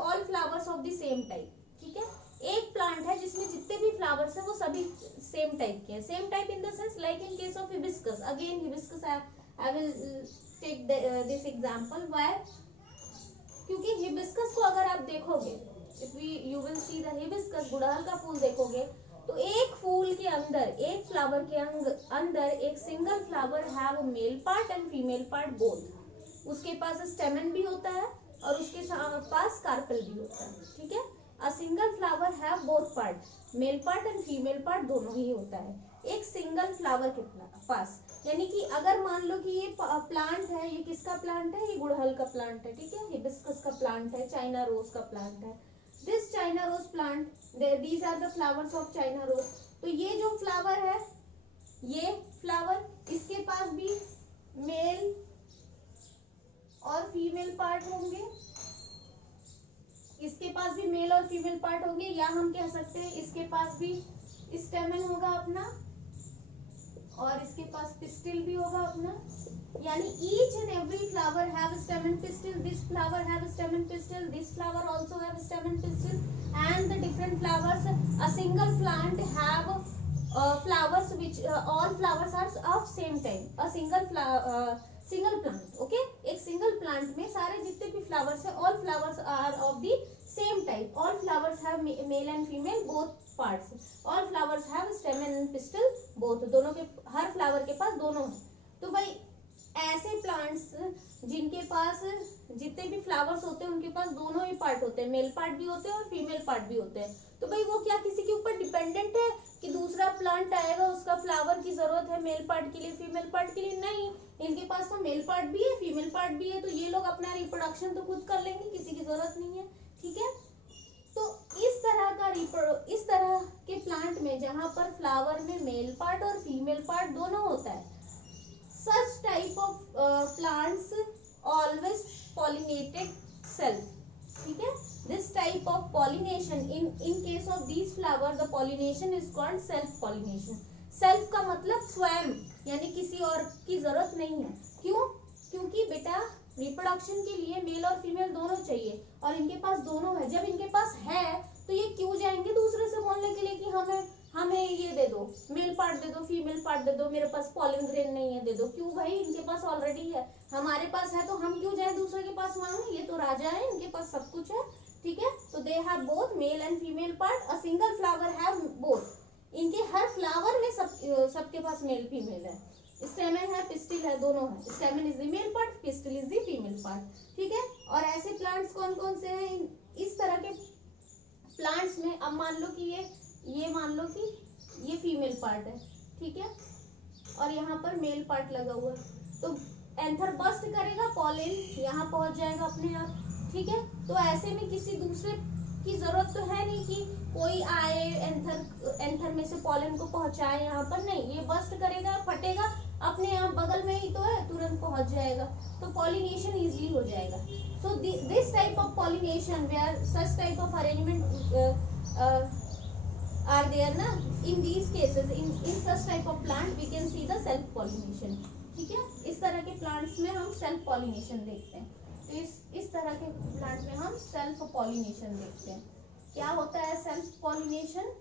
all flowers of the same type. ठीक है, एक प्लांट है जिसमें जितने भी फ्लावर्स हैं वो सभी सेम टाइप के हैं. Same type in the sense like in case of hibiscus. Again hibiscus I will take this example. Why? क्योंकि हिबिस्कस को अगर आप देखोगे, if you will see the hibiscus, गुड़हल का फूल देखोगे, तो एक फूल के अंदर, एक फ्लावर के अंदर एक single flower have male part and female part both. उसके पास स्टेमन भी होता है और उसके पास कार्पेल भी होता है. ठीक है, a single flower have both part, mail part and female part दोनों ही होता है एक सिंगल फ्लावर के पास. यानी कि अगर मान लो कि ये प्लांट है, ये किसका प्लांट है? ये गुड़हल का प्लांट है. ठीक है, हिबिस्कस का प्लांट है, चाइना रोज का प्लांट है. This China rose plant, these are the flowers of China rose. तो ये जो फ्लावर है, ये फ्लावर, इसके पास भी मेल और फीमेल पार्ट होंगे, इसके पास भी मेल और फीमेल पार्ट होंगे, या हम कह सकते हैं इसके पास भी स्टेमन होगा अपना, और इसके पास पिस्टिल भी होगा अपना. यानी each and every flower have स्टेमन pistil, this flower have स्टेमन pistil, this flower also have स्टेमन pistil, and the different flowers, a single plant have flowers which all flowers are of same type. A single plant. Okay, एक single plant में सारे जितने भी flowers हैं, all flowers are of the same type. All flowers have male and female both parts. All flowers have stamen and pistil both. दोनों के, हर flower के पास दोनों है. तो भाई ऐसे प्लांट्स जिनके पास जितने भी फ्लावर्स होते हैं उनके पास दोनों ही पार्ट होते हैं, मेल पार्ट भी होते हैं और फीमेल पार्ट भी होते हैं. तो भाई वो क्या किसी के ऊपर डिपेंडेंट है कि दूसरा प्लांट आएगा उसका फ्लावर की जरूरत है मेल पार्ट के लिए, फीमेल पार्ट के लिए? नहीं, इनके पास तो मेल पार्ट भी है, फीमेल पार्ट भी है, तो ये लोग अपना रिप्रोडक्शन तो खुद कर लेंगे, किसी की जरूरत नहीं है. ठीक है, तो इस तरह के प्लांट में जहां पर फ्लावर में मेल पार्ट और फीमेल पार्ट दोनों होता है, such type of plants always pollinated self. ठीक है, this type of pollination in case of these flower the pollination is called self pollination. self का मतलब स्वयं, यानी किसी और की जरूरत नहीं है. क्यों? क्योंकि बेटा रिप्रोडक्शन के लिए मेल और फीमेल दोनों चाहिए और इनके पास दोनों है. जब इनके पास है तो ये क्यों जाएंगे दूसरे से बोलने के लिए कि हमें ये दे दो, मेल पार्ट दे दो, फीमेल पार्ट दे दो, मेरे पास पॉलन ग्रेन नहीं है दे दो. क्यों भाई? इनके पास ऑलरेडी है, हमारे पास है तो हम क्यों जाए दूसरे के पास मांगने? ये तो राजा है, इनके पास सब कुछ है. ठीक है, तो they have both male and female part. A single flower have both. इनके हर फ्लावर में सबके पास मेल फीमेल है. स्टेमन है, पिस्टिल है, दोनों है. स्टेमन is the male part, pistil is the female part. ठीक है, और ऐसे प्लांट्स कौन कौन से हैं? इस तरह के प्लांट्स में अब मान लो कि ये मान लो कि ये फीमेल पार्ट है. ठीक है, और यहाँ पर मेल पार्ट लगा हुआ है. तो एंथर बस्ट करेगा, पॉलन यहाँ पहुंच जाएगा अपने आप. ठीक है, तो ऐसे में किसी दूसरे की जरूरत तो है नहीं कि कोई आए एंथर में से पॉलन को पहुंचाए यहाँ पर. नहीं, ये बस्ट करेगा, फटेगा, अपने आप बगल में ही तो है, तुरंत पहुंच जाएगा. तो पॉलिनेशन इजीली हो जाएगा. So this type of pollination where such type of arrangement are there ना. in these cases in such type of plant we can see the self pollination. ठीक है, इस तरह के प्लांट्स में हम सेल्फ पॉलिनेशन देखते हैं. तो इस तरह के प्लांट में हम सेल्फ पॉलिनेशन देखते हैं. क्या होता है self pollination?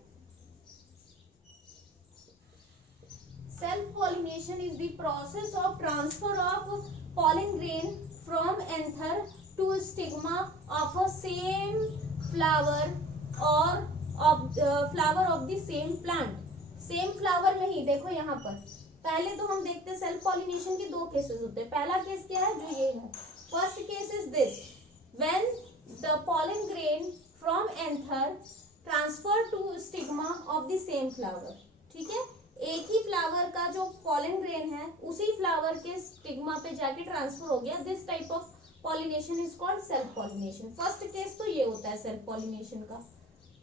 Self pollination is the process of transfer of pollen grain from anther to stigma of a same flower or of flower of the same plant. Same flower में ही देखो यहाँ पर पहले तो हम देखते हैं सेल्फ पॉलिनेशन के दो केसेस होते हैं. पहला केस क्या है? जो ये है. First case is this, when the pollen grain from anther transfer to stigma of the same flower. ठीक है, एक ही फ्लावर का जो pollen grain है उसी फ्लावर के स्टिग्मा पे जाके ट्रांसफर हो गया. This type of pollination is called self pollination. First case तो ये होता है सेल्फ पॉलिनेशन का.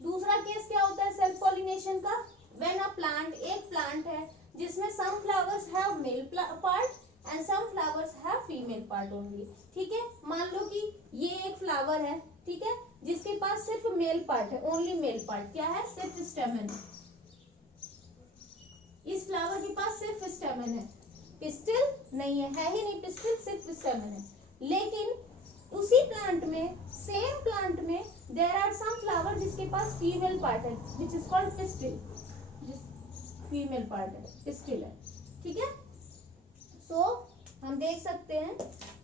दूसरा केस क्या होता है सेल्फ पॉलिनेशन का? व्हेन अ प्लांट, एक प्लांट है जिसमें some flowers have male part and some flowers have female part only. ठीक है, मान लो कि ये एक फ्लावर है, ठीक है, जिसके पास सिर्फ मेल पार्ट है, ओनली मेल पार्ट. क्या है? सिर्फ स्टेमन. इस फ्लावर के पास सिर्फ स्टेमन है, पिस्टिल नहीं है ही नहीं, पिस्टिल सिर्फ स्टेमन है. लेकिन उसी प्लांट में, सेम प्लांट में देयर आर सम फ्लावर जिसके पास फीमेल पार्ट है, which is called pistil. Female part है, पिस्टिल है. ठीक है, सो हम देख सकते हैं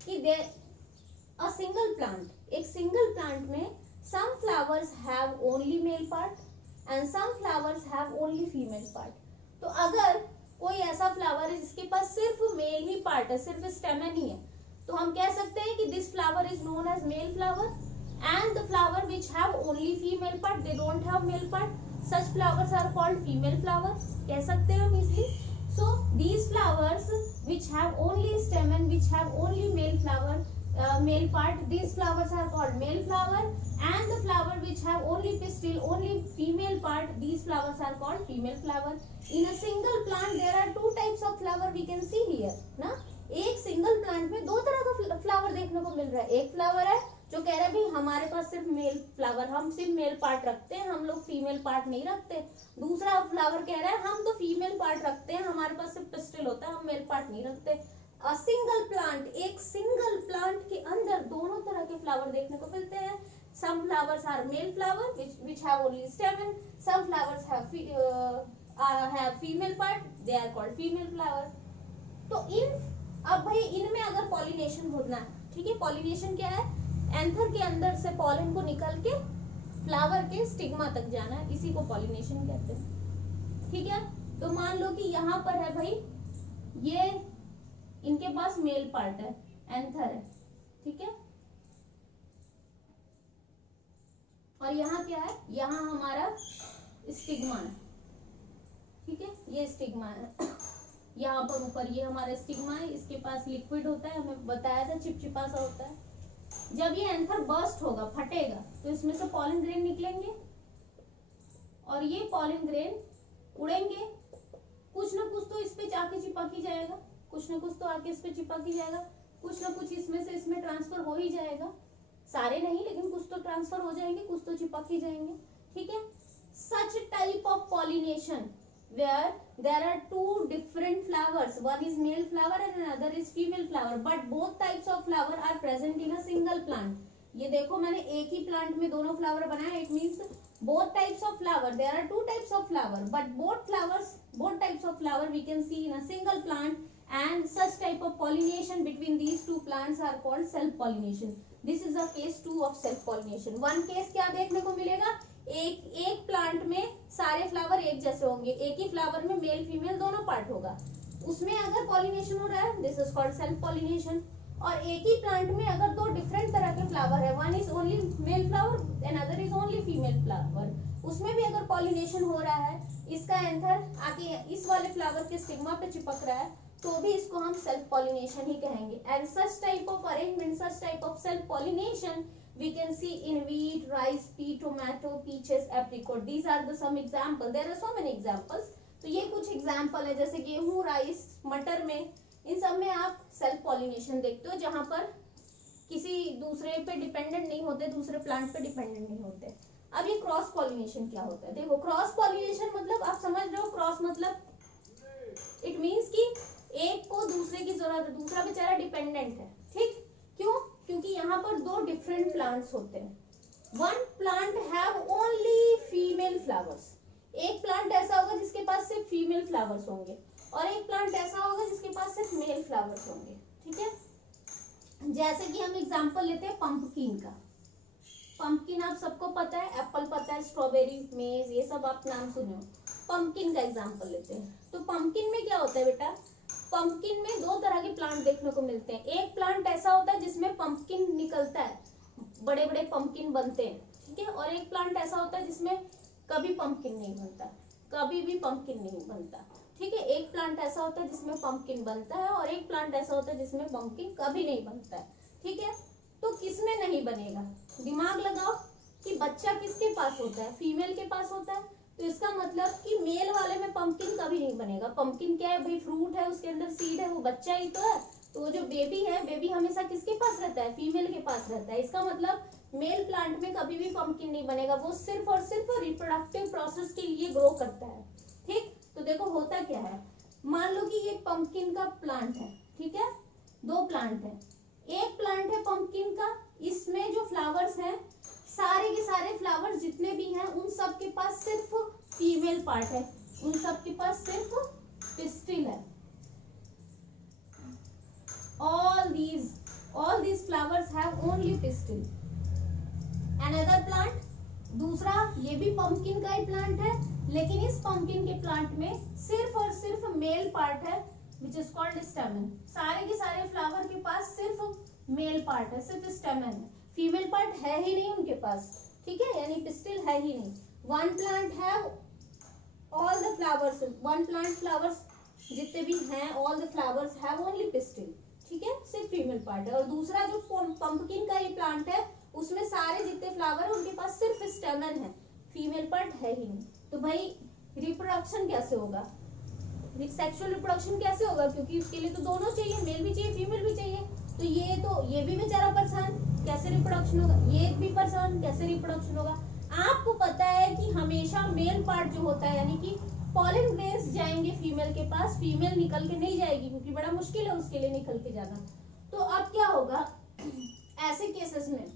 कि देयर अ सिंगल प्लांट, एक सिंगल प्लांट में some flowers have only male part and some flowers have only female part. तो अगर कोई ऐसा फ्लावर है जिसके पास सिर्फ मेल ही पार्ट है, सिर्फ स्टेमन ही है, तो हम कह सकते हैं कि this flower is known as male flower. And the flower which have only female part, they don't have male part, such flowers are called female flower. कह सकते हैं हम easily. So these flowers which have only stamen, which have only male flower, male part, these flowers are called male flower. And the flower which have only pistil, only female part, these flowers are called female flower. In a single plant there are two types of flower we can see here ना. एक single plant में दो तरह का flower देखने को मिल रहा है. एक फ्लावर है जो कह रहा है भाई हमारे पास सिर्फ मेल फ्लावर, हम सिर्फ मेल पार्ट रखते हैं, हम लोग फीमेल पार्ट नहीं रखते. दूसरा फ्लावर कह रहा है हम तो फीमेल पार्ट रखते हैं, हमारे पास सिर्फ पिस्टिल होता है, हम मेल पार्ट नहीं रखते. अ सिंगल प्लांट, एक सिंगल प्लांट के अंदर दोनों तरह के फ्लावर देखने को मिलते हैं. Some flowers are male flower which have only stamen, some flowers have female part, they are called female flower. तो अब भाई इनमें अगर पॉलिनेशन होना है, ठीक है, पॉलिनेशन क्या है? एंथर के अंदर से पॉलन को निकल के फ्लावर के स्टिग्मा तक जाना है, इसी को पॉलिनेशन कहते हैं. ठीक है, तो मान लो कि यहाँ पर है भाई, ये इनके पास मेल पार्ट है, एंथर है, ठीक है, और यहाँ क्या है? यहाँ हमारा स्टिग्मा है. ठीक है, ये स्टिग्मा है. यहाँ पर ऊपर ये हमारा स्टिग्मा है, इसके पास लिक्विड होता है, हमें बताया था चिपचिपा सा होता है. जब ये एंथर बर्स्ट होगा, फटेगा, तो इसमें से पॉलन ग्रेन निकलेंगे और ये पॉलन ग्रेन उड़ेंगे. कुछ ना कुछ तो इस पे आके चिपक ही जाएगा, कुछ ना कुछ तो आके इस पे चिपक ही जाएगा, कुछ ना कुछ इसमें से इसमें ट्रांसफर हो ही जाएगा. सारे नहीं लेकिन कुछ तो ट्रांसफर हो जाएंगे, कुछ तो चिपक ही जाएंगे, ठीक है। सच type of pollination where there are two different flowers, one is male flower and another is female flower, but both types of flower are present in a single plant. ये देखो मैंने एक ही प्लांट में दोनों फ्लावर बनाया, it means both types of flower, there are two types of flower, but both types of flower we can see in a single plant, and such type of pollination between these two plants are called self pollination. This is the case 2 of self pollination. one case क्या देखने को मिलेगा, एक plant में सारे flower एक जैसे होंगे, एक ही फ्लावर में मेल फीमेल दोनों पार्ट होगा, उसमें अगर पॉलिनेशन हो रहा है this is called self pollination. और एक ही प्लांट में अगर दो डिफरेंट तरह के फ्लावर है, one is only male flower and other is only female flower, उसमें भी अगर पॉलिनेशन हो रहा है, इसका एंथर आके इस वाले फ्लावर के स्टिग्मा पे चिपक रहा है, तो भी इसको हम सेल्फ पॉलिनेशन ही कहेंगे। And such type of arrangement, such type of self pollination we can see in wheat, rice, pea, tomato, peaches, apricot. These are the some example. There are so many examples. तो ये कुछ example है, जैसे गेहूं, rice, मटर में, इन सब में आप सेल्फ पॉलिनेशन देखते हो, जहां पर किसी दूसरे पे डिपेंडेंट नहीं होते, दूसरे प्लांट पे डिपेंडेंट नहीं होते। अब ये क्रॉस पॉलिनेशन क्या होता है, देखो क्रॉस पॉलिनेशन मतलब आप समझ रहे हो, क्रॉस मतलब इट मीन्स कि एक को दूसरे की जरूरत है, दूसरा बेचारा डिपेंडेंट है, ठीक। क्यों? क्योंकि यहाँ पर दो डिफरेंट प्लांट्स होते हैं। One plant have only female flowers, एक प्लांट ऐसा होगा जिसके पास सिर्फ फीमेल फ्लावर्स होंगे, और एक प्लांट ऐसा होगा जिसके पास सिर्फ मेल फ्लावर्स होंगे, ठीक है। जैसे कि हम एग्जांपल लेते हैं पंपकिन का। पंपकिन आप सबको पता है, एप्पल पता है, स्ट्रॉबेरी, मेज, ये सब आप नाम सुने हो। पंपकिन का एग्जांपल लेते हैं, तो पंपकिन में क्या होता है बेटा, पंपकिन में दो तरह के प्लांट देखने को मिलते हैं। एक प्लांट ऐसा होता है जिसमें पंपकिन निकलता है, बड़े बड़े पंपकिन बनते हैं, ठीक है। और एक प्लांट ऐसा होता है जिसमें कभी पंपकिन नहीं बनता, कभी भी पंपकिन नहीं बनता, ठीक है। एक प्लांट ऐसा होता है जिसमें पंपकिन बनता है, और एक प्लांट ऐसा होता है जिसमें पंपकिन कभी नहीं बनता है, ठीक है। तो किसमें नहीं बनेगा, दिमाग लगाओ कि बच्चा किसके पास होता है, फीमेल के पास होता है, तो इसका मतलब कि मेल वाले में पंपकिन कभी नहीं बनेगा। पंपकिन क्या है भाई, फ्रूट है, उसके अंदर सीड है, वो बच्चा ही तो है, तो वो जो बेबी है, बेबी हमेशा किसके पास रहता है, फीमेल के पास रहता है। इसका मतलब मेल प्लांट में कभी भी पंपकिन नहीं बनेगा, वो सिर्फ और सिर्फ रिप्रोडक्टिव प्रोसेस के लिए ग्रो करता है, ठीक। तो देखो होता क्या है, मान लो कि ये पंपकिन का प्लांट है, ठीक है, दो प्लांट है, एक प्लांट है पंपकिन का, इसमें जो फ्लावर्स हैं, सारे के सारे फ्लावर्स जितने भी हैं, उन सब के पास सिर्फ फीमेल पार्ट है, उन सब के पास सिर्फ पिस्टिल है। all these flowers have only pistil. Another plant, दूसरा ये भी पंपकिन का ही प्लांट है, लेकिन इस पंपकिन के प्लांट में सिर्फ और सिर्फ मेल पार्ट है, which is called stamen. सारे के सारे फ्लावर के पास सिर्फ मेल पार्ट है, सिर्फ स्टेमन है, फीमेल पार्ट है ही नहीं उनके पास, ठीक है, यानी पिस्टिल है ही नहीं। One plant have all the flowers, one plant flowers जितने भी हैं, all the flowers have only pistil, ठीक है, सिर्फ फीमेल पार्ट है। और दूसरा जो पंपकिन का ये प्लांट है, उसमें सारे जितने फ्लावर है उनके पास सिर्फ स्टेमन है, फीमेल पार्ट है ही नहीं। तो भाई रिप्रोडक्शन कैसे होगा, सेक्सुअल रिप्रोडक्शन कैसे होगा, क्योंकि उसके लिए तो दोनों चाहिए, मेल भी चाहिए, फीमेल भी चाहिए। तो ये भी बेचारा परेशान, कैसे रिप्रोडक्शन होगा, ये भी परेशान, कैसे रिप्रोडक्शन होगा। आपको पता है कि हमेशा मेल पार्ट जो होता है, यानी कि पॉलन ग्रेन्स जाएंगे फीमेल के पास, फीमेल निकल के नहीं जाएगी, क्योंकि बड़ा मुश्किल है उसके लिए निकल के जाना। तो अब क्या होगा ऐसे केसेस में,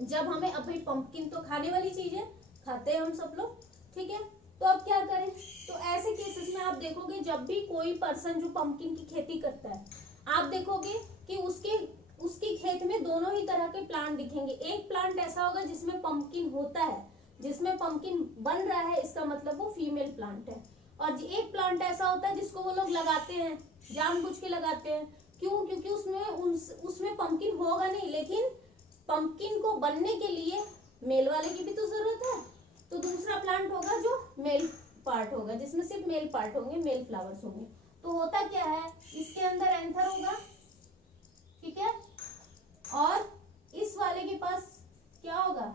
जब हमें, अब भाई पंपकिन तो खाने वाली चीज है, खाते हैं हम सब लोग, ठीक है। तो अब क्या करें, तो ऐसे केसेस में आप देखोगे जब भी कोई पर्सन जो पंपकिन की खेती करता है, आप देखोगे कि उसके खेत में दोनों ही तरह के प्लांट दिखेंगे। एक प्लांट ऐसा होगा जिसमें पंपकिन होता है, जिसमें पंपकिन बन रहा है, इसका मतलब वो फीमेल प्लांट है। और एक प्लांट ऐसा होता है जिसको वो लोग लगाते हैं, जानबूझ के लगाते हैं, क्यों, क्योंकि उसमें पंपकिन होगा नहीं, लेकिन पंपकिन को बनने के लिए मेल वाले की भी तो जरूरत है। तो दूसरा प्लांट होगा जो मेल पार्ट होगा, जिसमें सिर्फ मेल पार्ट होंगे, मेल फ्लावर्स होंगे। तो होता क्या है, इसके अंदर एंथर होगा, ठीक है, और इस वाले के पास क्या होगा,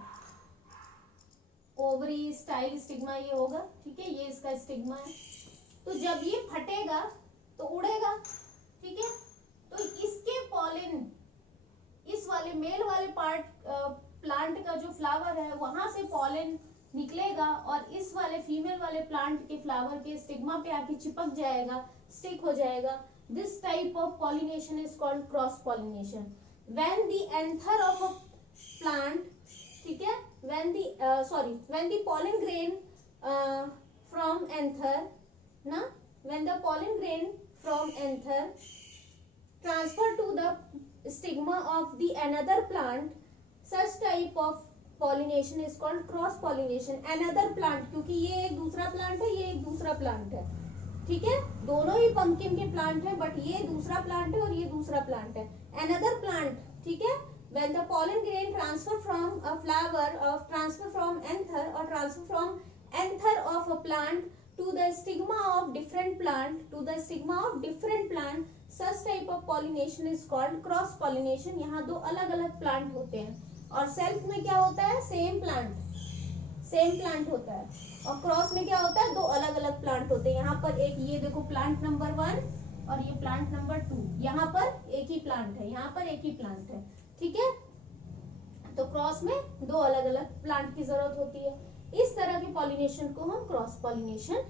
ओवरी, स्टाइल, स्टिग्मा, ये होगा, ठीक है, ये इसका स्टिग्मा है। तो जब ये फटेगा तो उड़ेगा, ठीक है। तो इसके पॉलन, इस वाले मेल वाले पार्ट प्लांट का जो फ्लावर है वहां से पॉलन निकलेगा और इस वाले फीमेल वाले प्लांट के फ्लावर के स्टिग्मा पे आके चिपक जाएगा, स्टिक हो जाएगा. This type of pollination is called cross pollination. When the anther of a plant, ठीक है, when the pollen grain from anther, ना, when the pollen grain from anther transfer to the stigma of the another plant, such type of pollination is called cross pollination. another plant, क्योंकि ये एक दूसरा plant है, ये एक दूसरा plant है, ठीक है, दोनों ही पंपकिन के प्लांट है, बट ये दूसरा प्लांट है और ये दूसरा प्लांट है. another plant, ठीक है, when the pollen grain transfer from a flower of transfer from anther or transfer from anther of a plant to the stigma of different plant, to the stigma of different plant, such type of pollination is called cross pollination. यहाँ दो अलग अलग plant होते हैं और self में क्या होता है, सेम प्लांट होता है, और क्रॉस में क्या होता है, दो अलग अलग प्लांट होते हैं. यहाँ पर एक, ये देखो प्लांट नंबर 1 और ये प्लांट नंबर 2, यहाँ पर एक ही प्लांट है, यहाँ पर एक ही प्लांट है, ठीक है. तो क्रॉस में दो अलग अलग प्लांट की जरूरत होती है. इस तरह के पॉलिनेशन को हम क्रॉस पॉलिनेशन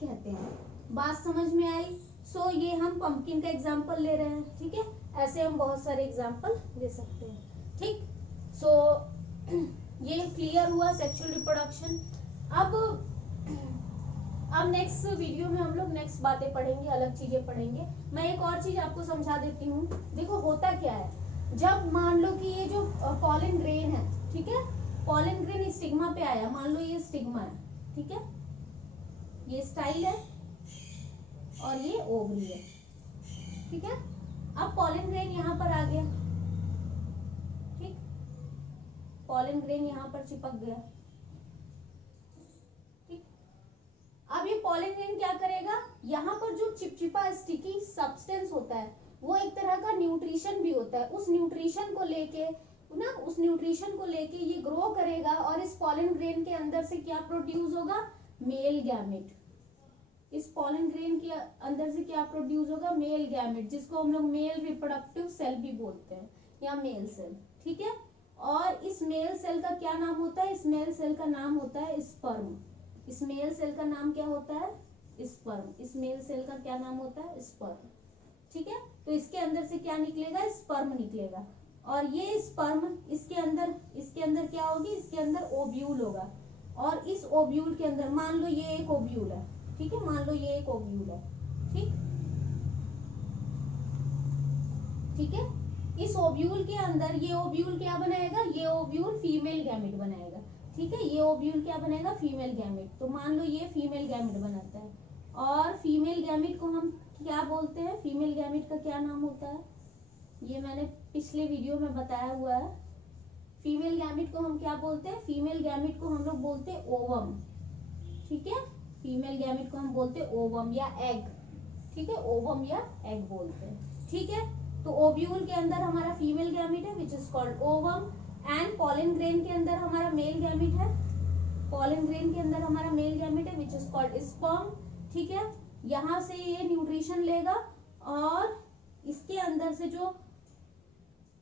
कहते हैं. बात समझ में आई? सो ये हम पंपकिन का एग्जांपल ले रहे हैं, ठीक है, ऐसे हम बहुत सारे एग्जांपल दे सकते हैं, ठीक. सो ये क्लियर हुआ सेक्सुअल रिप्रोडक्शन. अब नेक्स्ट वीडियो में हम लोग नेक्स्ट बातें पढ़ेंगे, अलग चीजें पढ़ेंगे. मैं एक और चीज आपको समझा देती हूँ. देखो होता क्या है, जब मान लो कि ये जो पॉलन ग्रेन है, ठीक है, पॉलन ग्रेन स्टिग्मा पे आया, मान लो ये स्टिग्मा है, ठीक है, ये स्टाइल है और ये ओवरी है, ठीक है. अब पॉलन ग्रेन यहाँ पर आ गया, ठीक, पॉलन ग्रेन यहाँ पर चिपक गया, ठीक. अब ये पॉलन ग्रेन क्या करेगा, यहाँ पर जो चिपचिपा स्टिकी सब्सटेंस होता है वो एक तरह का न्यूट्रिशन भी होता है. उस न्यूट्रिशन को लेके ये ग्रो करेगा और इस पॉलन ग्रेन के अंदर से क्या प्रोड्यूस होगा, मेल गैमेट. इस पॉलन ग्रेन के अंदर से क्या प्रोड्यूस होगा, मेल गैमेट, जिसको हम लोग मेल रिप्रोडक्टिव सेल भी बोलते हैं या मेल सेल, ठीक है. और इस मेल सेल का क्या नाम होता है, इस मेल सेल का नाम होता है स्पर्म. इस मेल सेल का नाम क्या होता है, स्पर्म. इस मेल सेल का क्या नाम होता है, स्पर्म, ठीक है. तो इसके अंदर से क्या निकलेगा, स्पर्म निकलेगा. और ये स्पर्म इसके अंदर क्या होगी, इसके अंदर ओव्यूल होगा. और इस ओव्यूल के अंदर मान लो ये एक ओव्यूल है, ठीक है, मान लो ये एक ओव्यूल है, ठीक है. इस ओव्यूल के अंदर ये ओव्यूल क्या बनाएगा, ये ओव्यूल फीमेल गैमेट बनाएगा, ठीक है. ये ओव्यूल क्या बनाएगा, फीमेल गैमेट. तो मान लो ये फीमेल गैमेट बनाता है और फीमेल गैमेट को हम क्या बोलते हैं, फीमेल गैमेट का क्या नाम होता है, ये मैंने पिछले वीडियो में बताया हुआ है. फीमेल गैमेट को हम क्या बोलते हैं, फीमेल गैमेट को हम लोग बोलते हैं ओवम, ठीक है. फीमेल गैमेट को हम बोलते हैं ओवम या एग, ठीक है, ओवम या एग बोलते हैं, ठीक है. तो ओव्यूल के अंदर हमारा फीमेल गैमेट है which is called ovum, and pollen grain के अंदर हमारा मेल गैमेट है, पॉलन ग्रेन के अंदर हमारा मेल गैमेट है विच इज कॉल्ड स्पर्म, ठीक है. यहाँ से ये न्यूट्रिशन लेगा और इसके अंदर से जो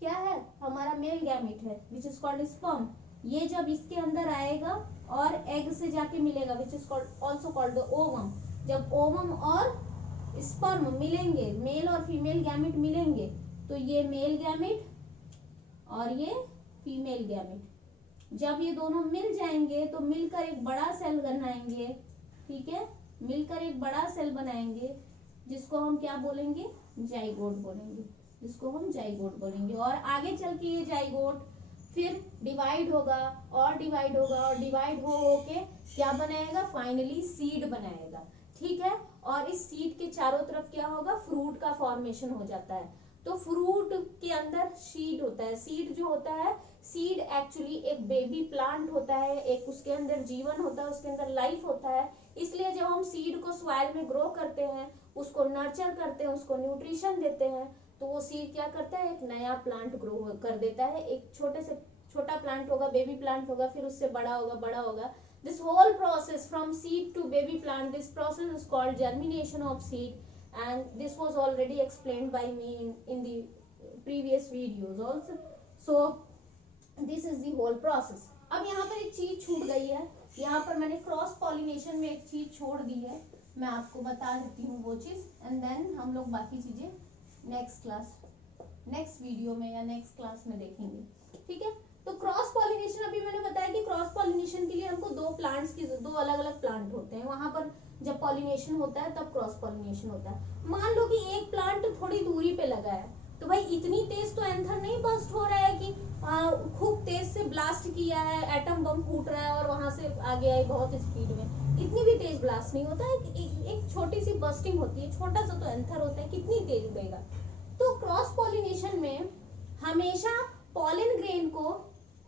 क्या है हमारा मेल गैमेट है विच इज कॉल्ड स्पर्म, ये जब इसके अंदर आएगा और एग से जाके मिलेगा विच is called also called the ovum. जब ओवम और स्पर्म मिलेंगे, मेल और फीमेल गैमेट मिलेंगे, तो ये मेल गैमेट और ये फीमेल गैमेट, जब ये दोनों मिल जाएंगे तो मिलकर एक बड़ा सेल बनाएंगे, ठीक है, मिलकर एक बड़ा सेल बनाएंगे जिसको हम क्या बोलेंगे, जाइगोट बोलेंगे, जिसको हम जाइगोट बोलेंगे. और आगे चल के ये जाइगोट फिर डिवाइड होगा और डिवाइड होगा और डिवाइड हो के क्या बनाएगा, फाइनली सीड बनाएगा, ठीक है. और इस सीड के चारों तरफ क्या होगा, फ्रूट का फॉर्मेशन हो जाता है. तो फ्रूट के अंदर सीड होता है. सीड जो होता है, सीड एक्चुअली एक बेबी प्लांट होता है, एक उसके अंदर जीवन होता है, उसके अंदर लाइफ होता है. इसलिए जब हम सीड को सॉइल में ग्रो करते हैं, उसको नर्चर करते हैं, उसको न्यूट्रिशन देते हैं, तो वो सीड क्या करता है, एक नया प्लांट ग्रो कर देता है. एक छोटे से छोटा प्लांट होगा, बेबी प्लांट होगा, फिर उससे बड़ा होगा. This whole process from seed to baby plant, this process is called germination of seed, and this was already explained by me in the previous videos also. So this is the whole process. अब यहाँ पर एक चीज छूट गई है, यहाँ पर मैंने क्रॉस पॉलिनेशन में एक चीज छोड़ दी है, मैं आपको बता देती हूँ वो चीज, एंड देन हम लोग बाकी चीजें नेक्स्ट वीडियो में या नेक्स्ट क्लास में देखेंगे, ठीक है। तो क्रॉस पॉलिनेशन, अभी मैंने बताया कि क्रॉस पॉलिनेशन के लिए हमको दो अलग अलग प्लांट होते हैं, वहां पर जब पॉलिनेशन होता है तब क्रॉस पॉलिनेशन होता है। मान लो कि एक प्लांट थोड़ी दूरी पे लगा है, तो भाई इतनी तेज तो एंथर नहीं बस्ट हो रहा है कि खूब तेज से ब्लास्ट किया है, एटम बम फूट रहा है और वहां से आगे आई बहुत स्पीड में, इतनी भी तेज ब्लास्ट नहीं होता है, एक छोटी सी बस्टिंग होती है, छोटा सा तो एंथर होता है, कितनी तेज उड़ेगा। तो क्रॉस पॉलिनेशन में हमेशा पॉलन ग्रेन को,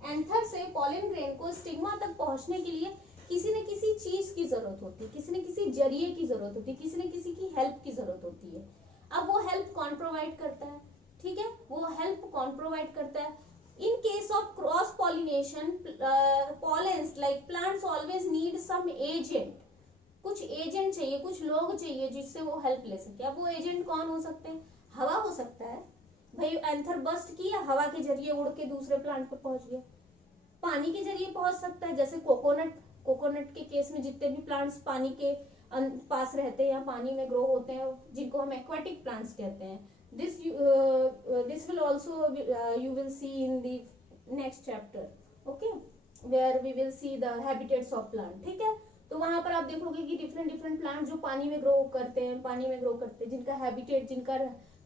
एंथर से पॉलन ग्रेन को स्टिग्मा तक पहुंचने के लिए किसी न किसी चीज की जरूरत होती है, किसी न किसी जरिए की जरूरत होती है, किसी न किसी की हेल्प की जरूरत होती है। अब वो हेल्प कौन प्रोवाइड करता है, ठीक है, वो हेल्प कौन प्रोवाइड करता है। इन case of cross pollination, pollens like plants always need some agent, कुछ एजेंट चाहिए, कुछ लोग चाहिए जिससे वो हेल्प ले सके। अब वो एजेंट कौन हो सकते हैं, हवा हो सकता है, भाई एंथर बस्ट किया, हवा के जरिए उड़ के दूसरे प्लांट पर पहुंच गया। पानी के जरिए पहुंच सकता है, जैसे कोकोनट के केस में जितने भी प्लांट्स पानी के पास रहते हैं या पानी में ग्रो होते हैं, जिनको हम एक्वाटिक प्लांट्स कहते हैं। This will also you will see in the next chapter, okay, where we will see the habitats of plant, ठीक है। तो वहां पर आप देखोगे कि डिफरेंट प्लांट जो पानी में ग्रो करते हैं, जिनका हैबिटेट, जिनका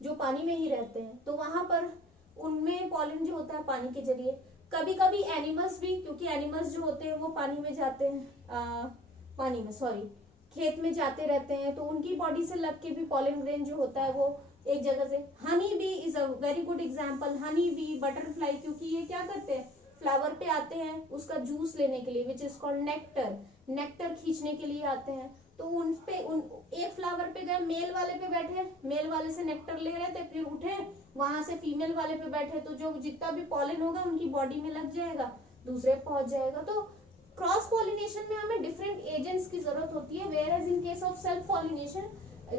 जो पानी में ही रहते हैं, तो वहां पर उनमें पॉलन जो होता है पानी के जरिए। कभी कभी एनिमल्स भी, क्योंकि एनिमल्स जो होते हैं वो पानी में जाते हैं, खेत में जाते रहते हैं, तो उनकी बॉडी से लग के भी पॉलन ग्रेन जो होता है वो एक जगह से। Honey bee is a very good example, honey bee, butterfly, क्योंकि ये क्या करते हैं, फ्लावर पे आते हैं उसका जूस लेने के लिए, विच इज कॉल्ड नेक्टर खींचने के लिए आते हैं। तो एक फ्लावर पे गए, मेल वाले पे बैठे, मेल वाले से नेक्टर ले रहे थे, फिर उठे वहां से फीमेल वाले पे बैठे, तो जो जितना भी पॉलन होगा उनकी बॉडी में लग जाएगा, दूसरे पहुंच जाएगा। तो क्रॉस पॉलिनेशन में हमें डिफरेंट एजेंट्स की जरूरत होती है, where as in case of self pollination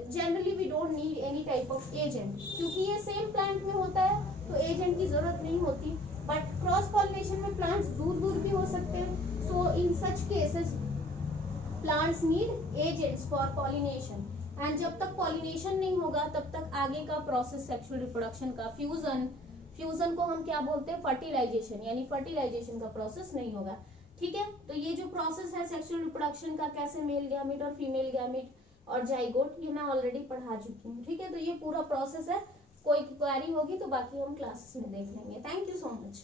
generally we don't need any type of agent, क्योंकि ये सेम प्लांट में होता है तो एजेंट की जरूरत नहीं होती। बट क्रॉस पॉलिनेशन में प्लांट्स दूर दूर भी हो सकते हैं, so in such cases plants need agents for pollination. And जब तक पॉलिनेशन नहीं होगा तब तक आगे का प्रोसेस सेक्सुअल रिप्रोडक्शन का, फ्यूजन को हम क्या बोलते हैं, फर्टिलाइजेशन, यानी फर्टिलाइजेशन का प्रोसेस नहीं होगा, ठीक है। तो ये जो प्रोसेस है सेक्सुअल रिप्रोडक्शन का, कैसे मेल गैमेट और फीमेल गैमेट और जाइगोट, ये मैं ऑलरेडी पढ़ा चुकी हूँ, ठीक है। तो ये पूरा प्रोसेस है, कोई क्वेरी होगी तो बाकी हम क्लासेस में देख लेंगे। Thank you so much.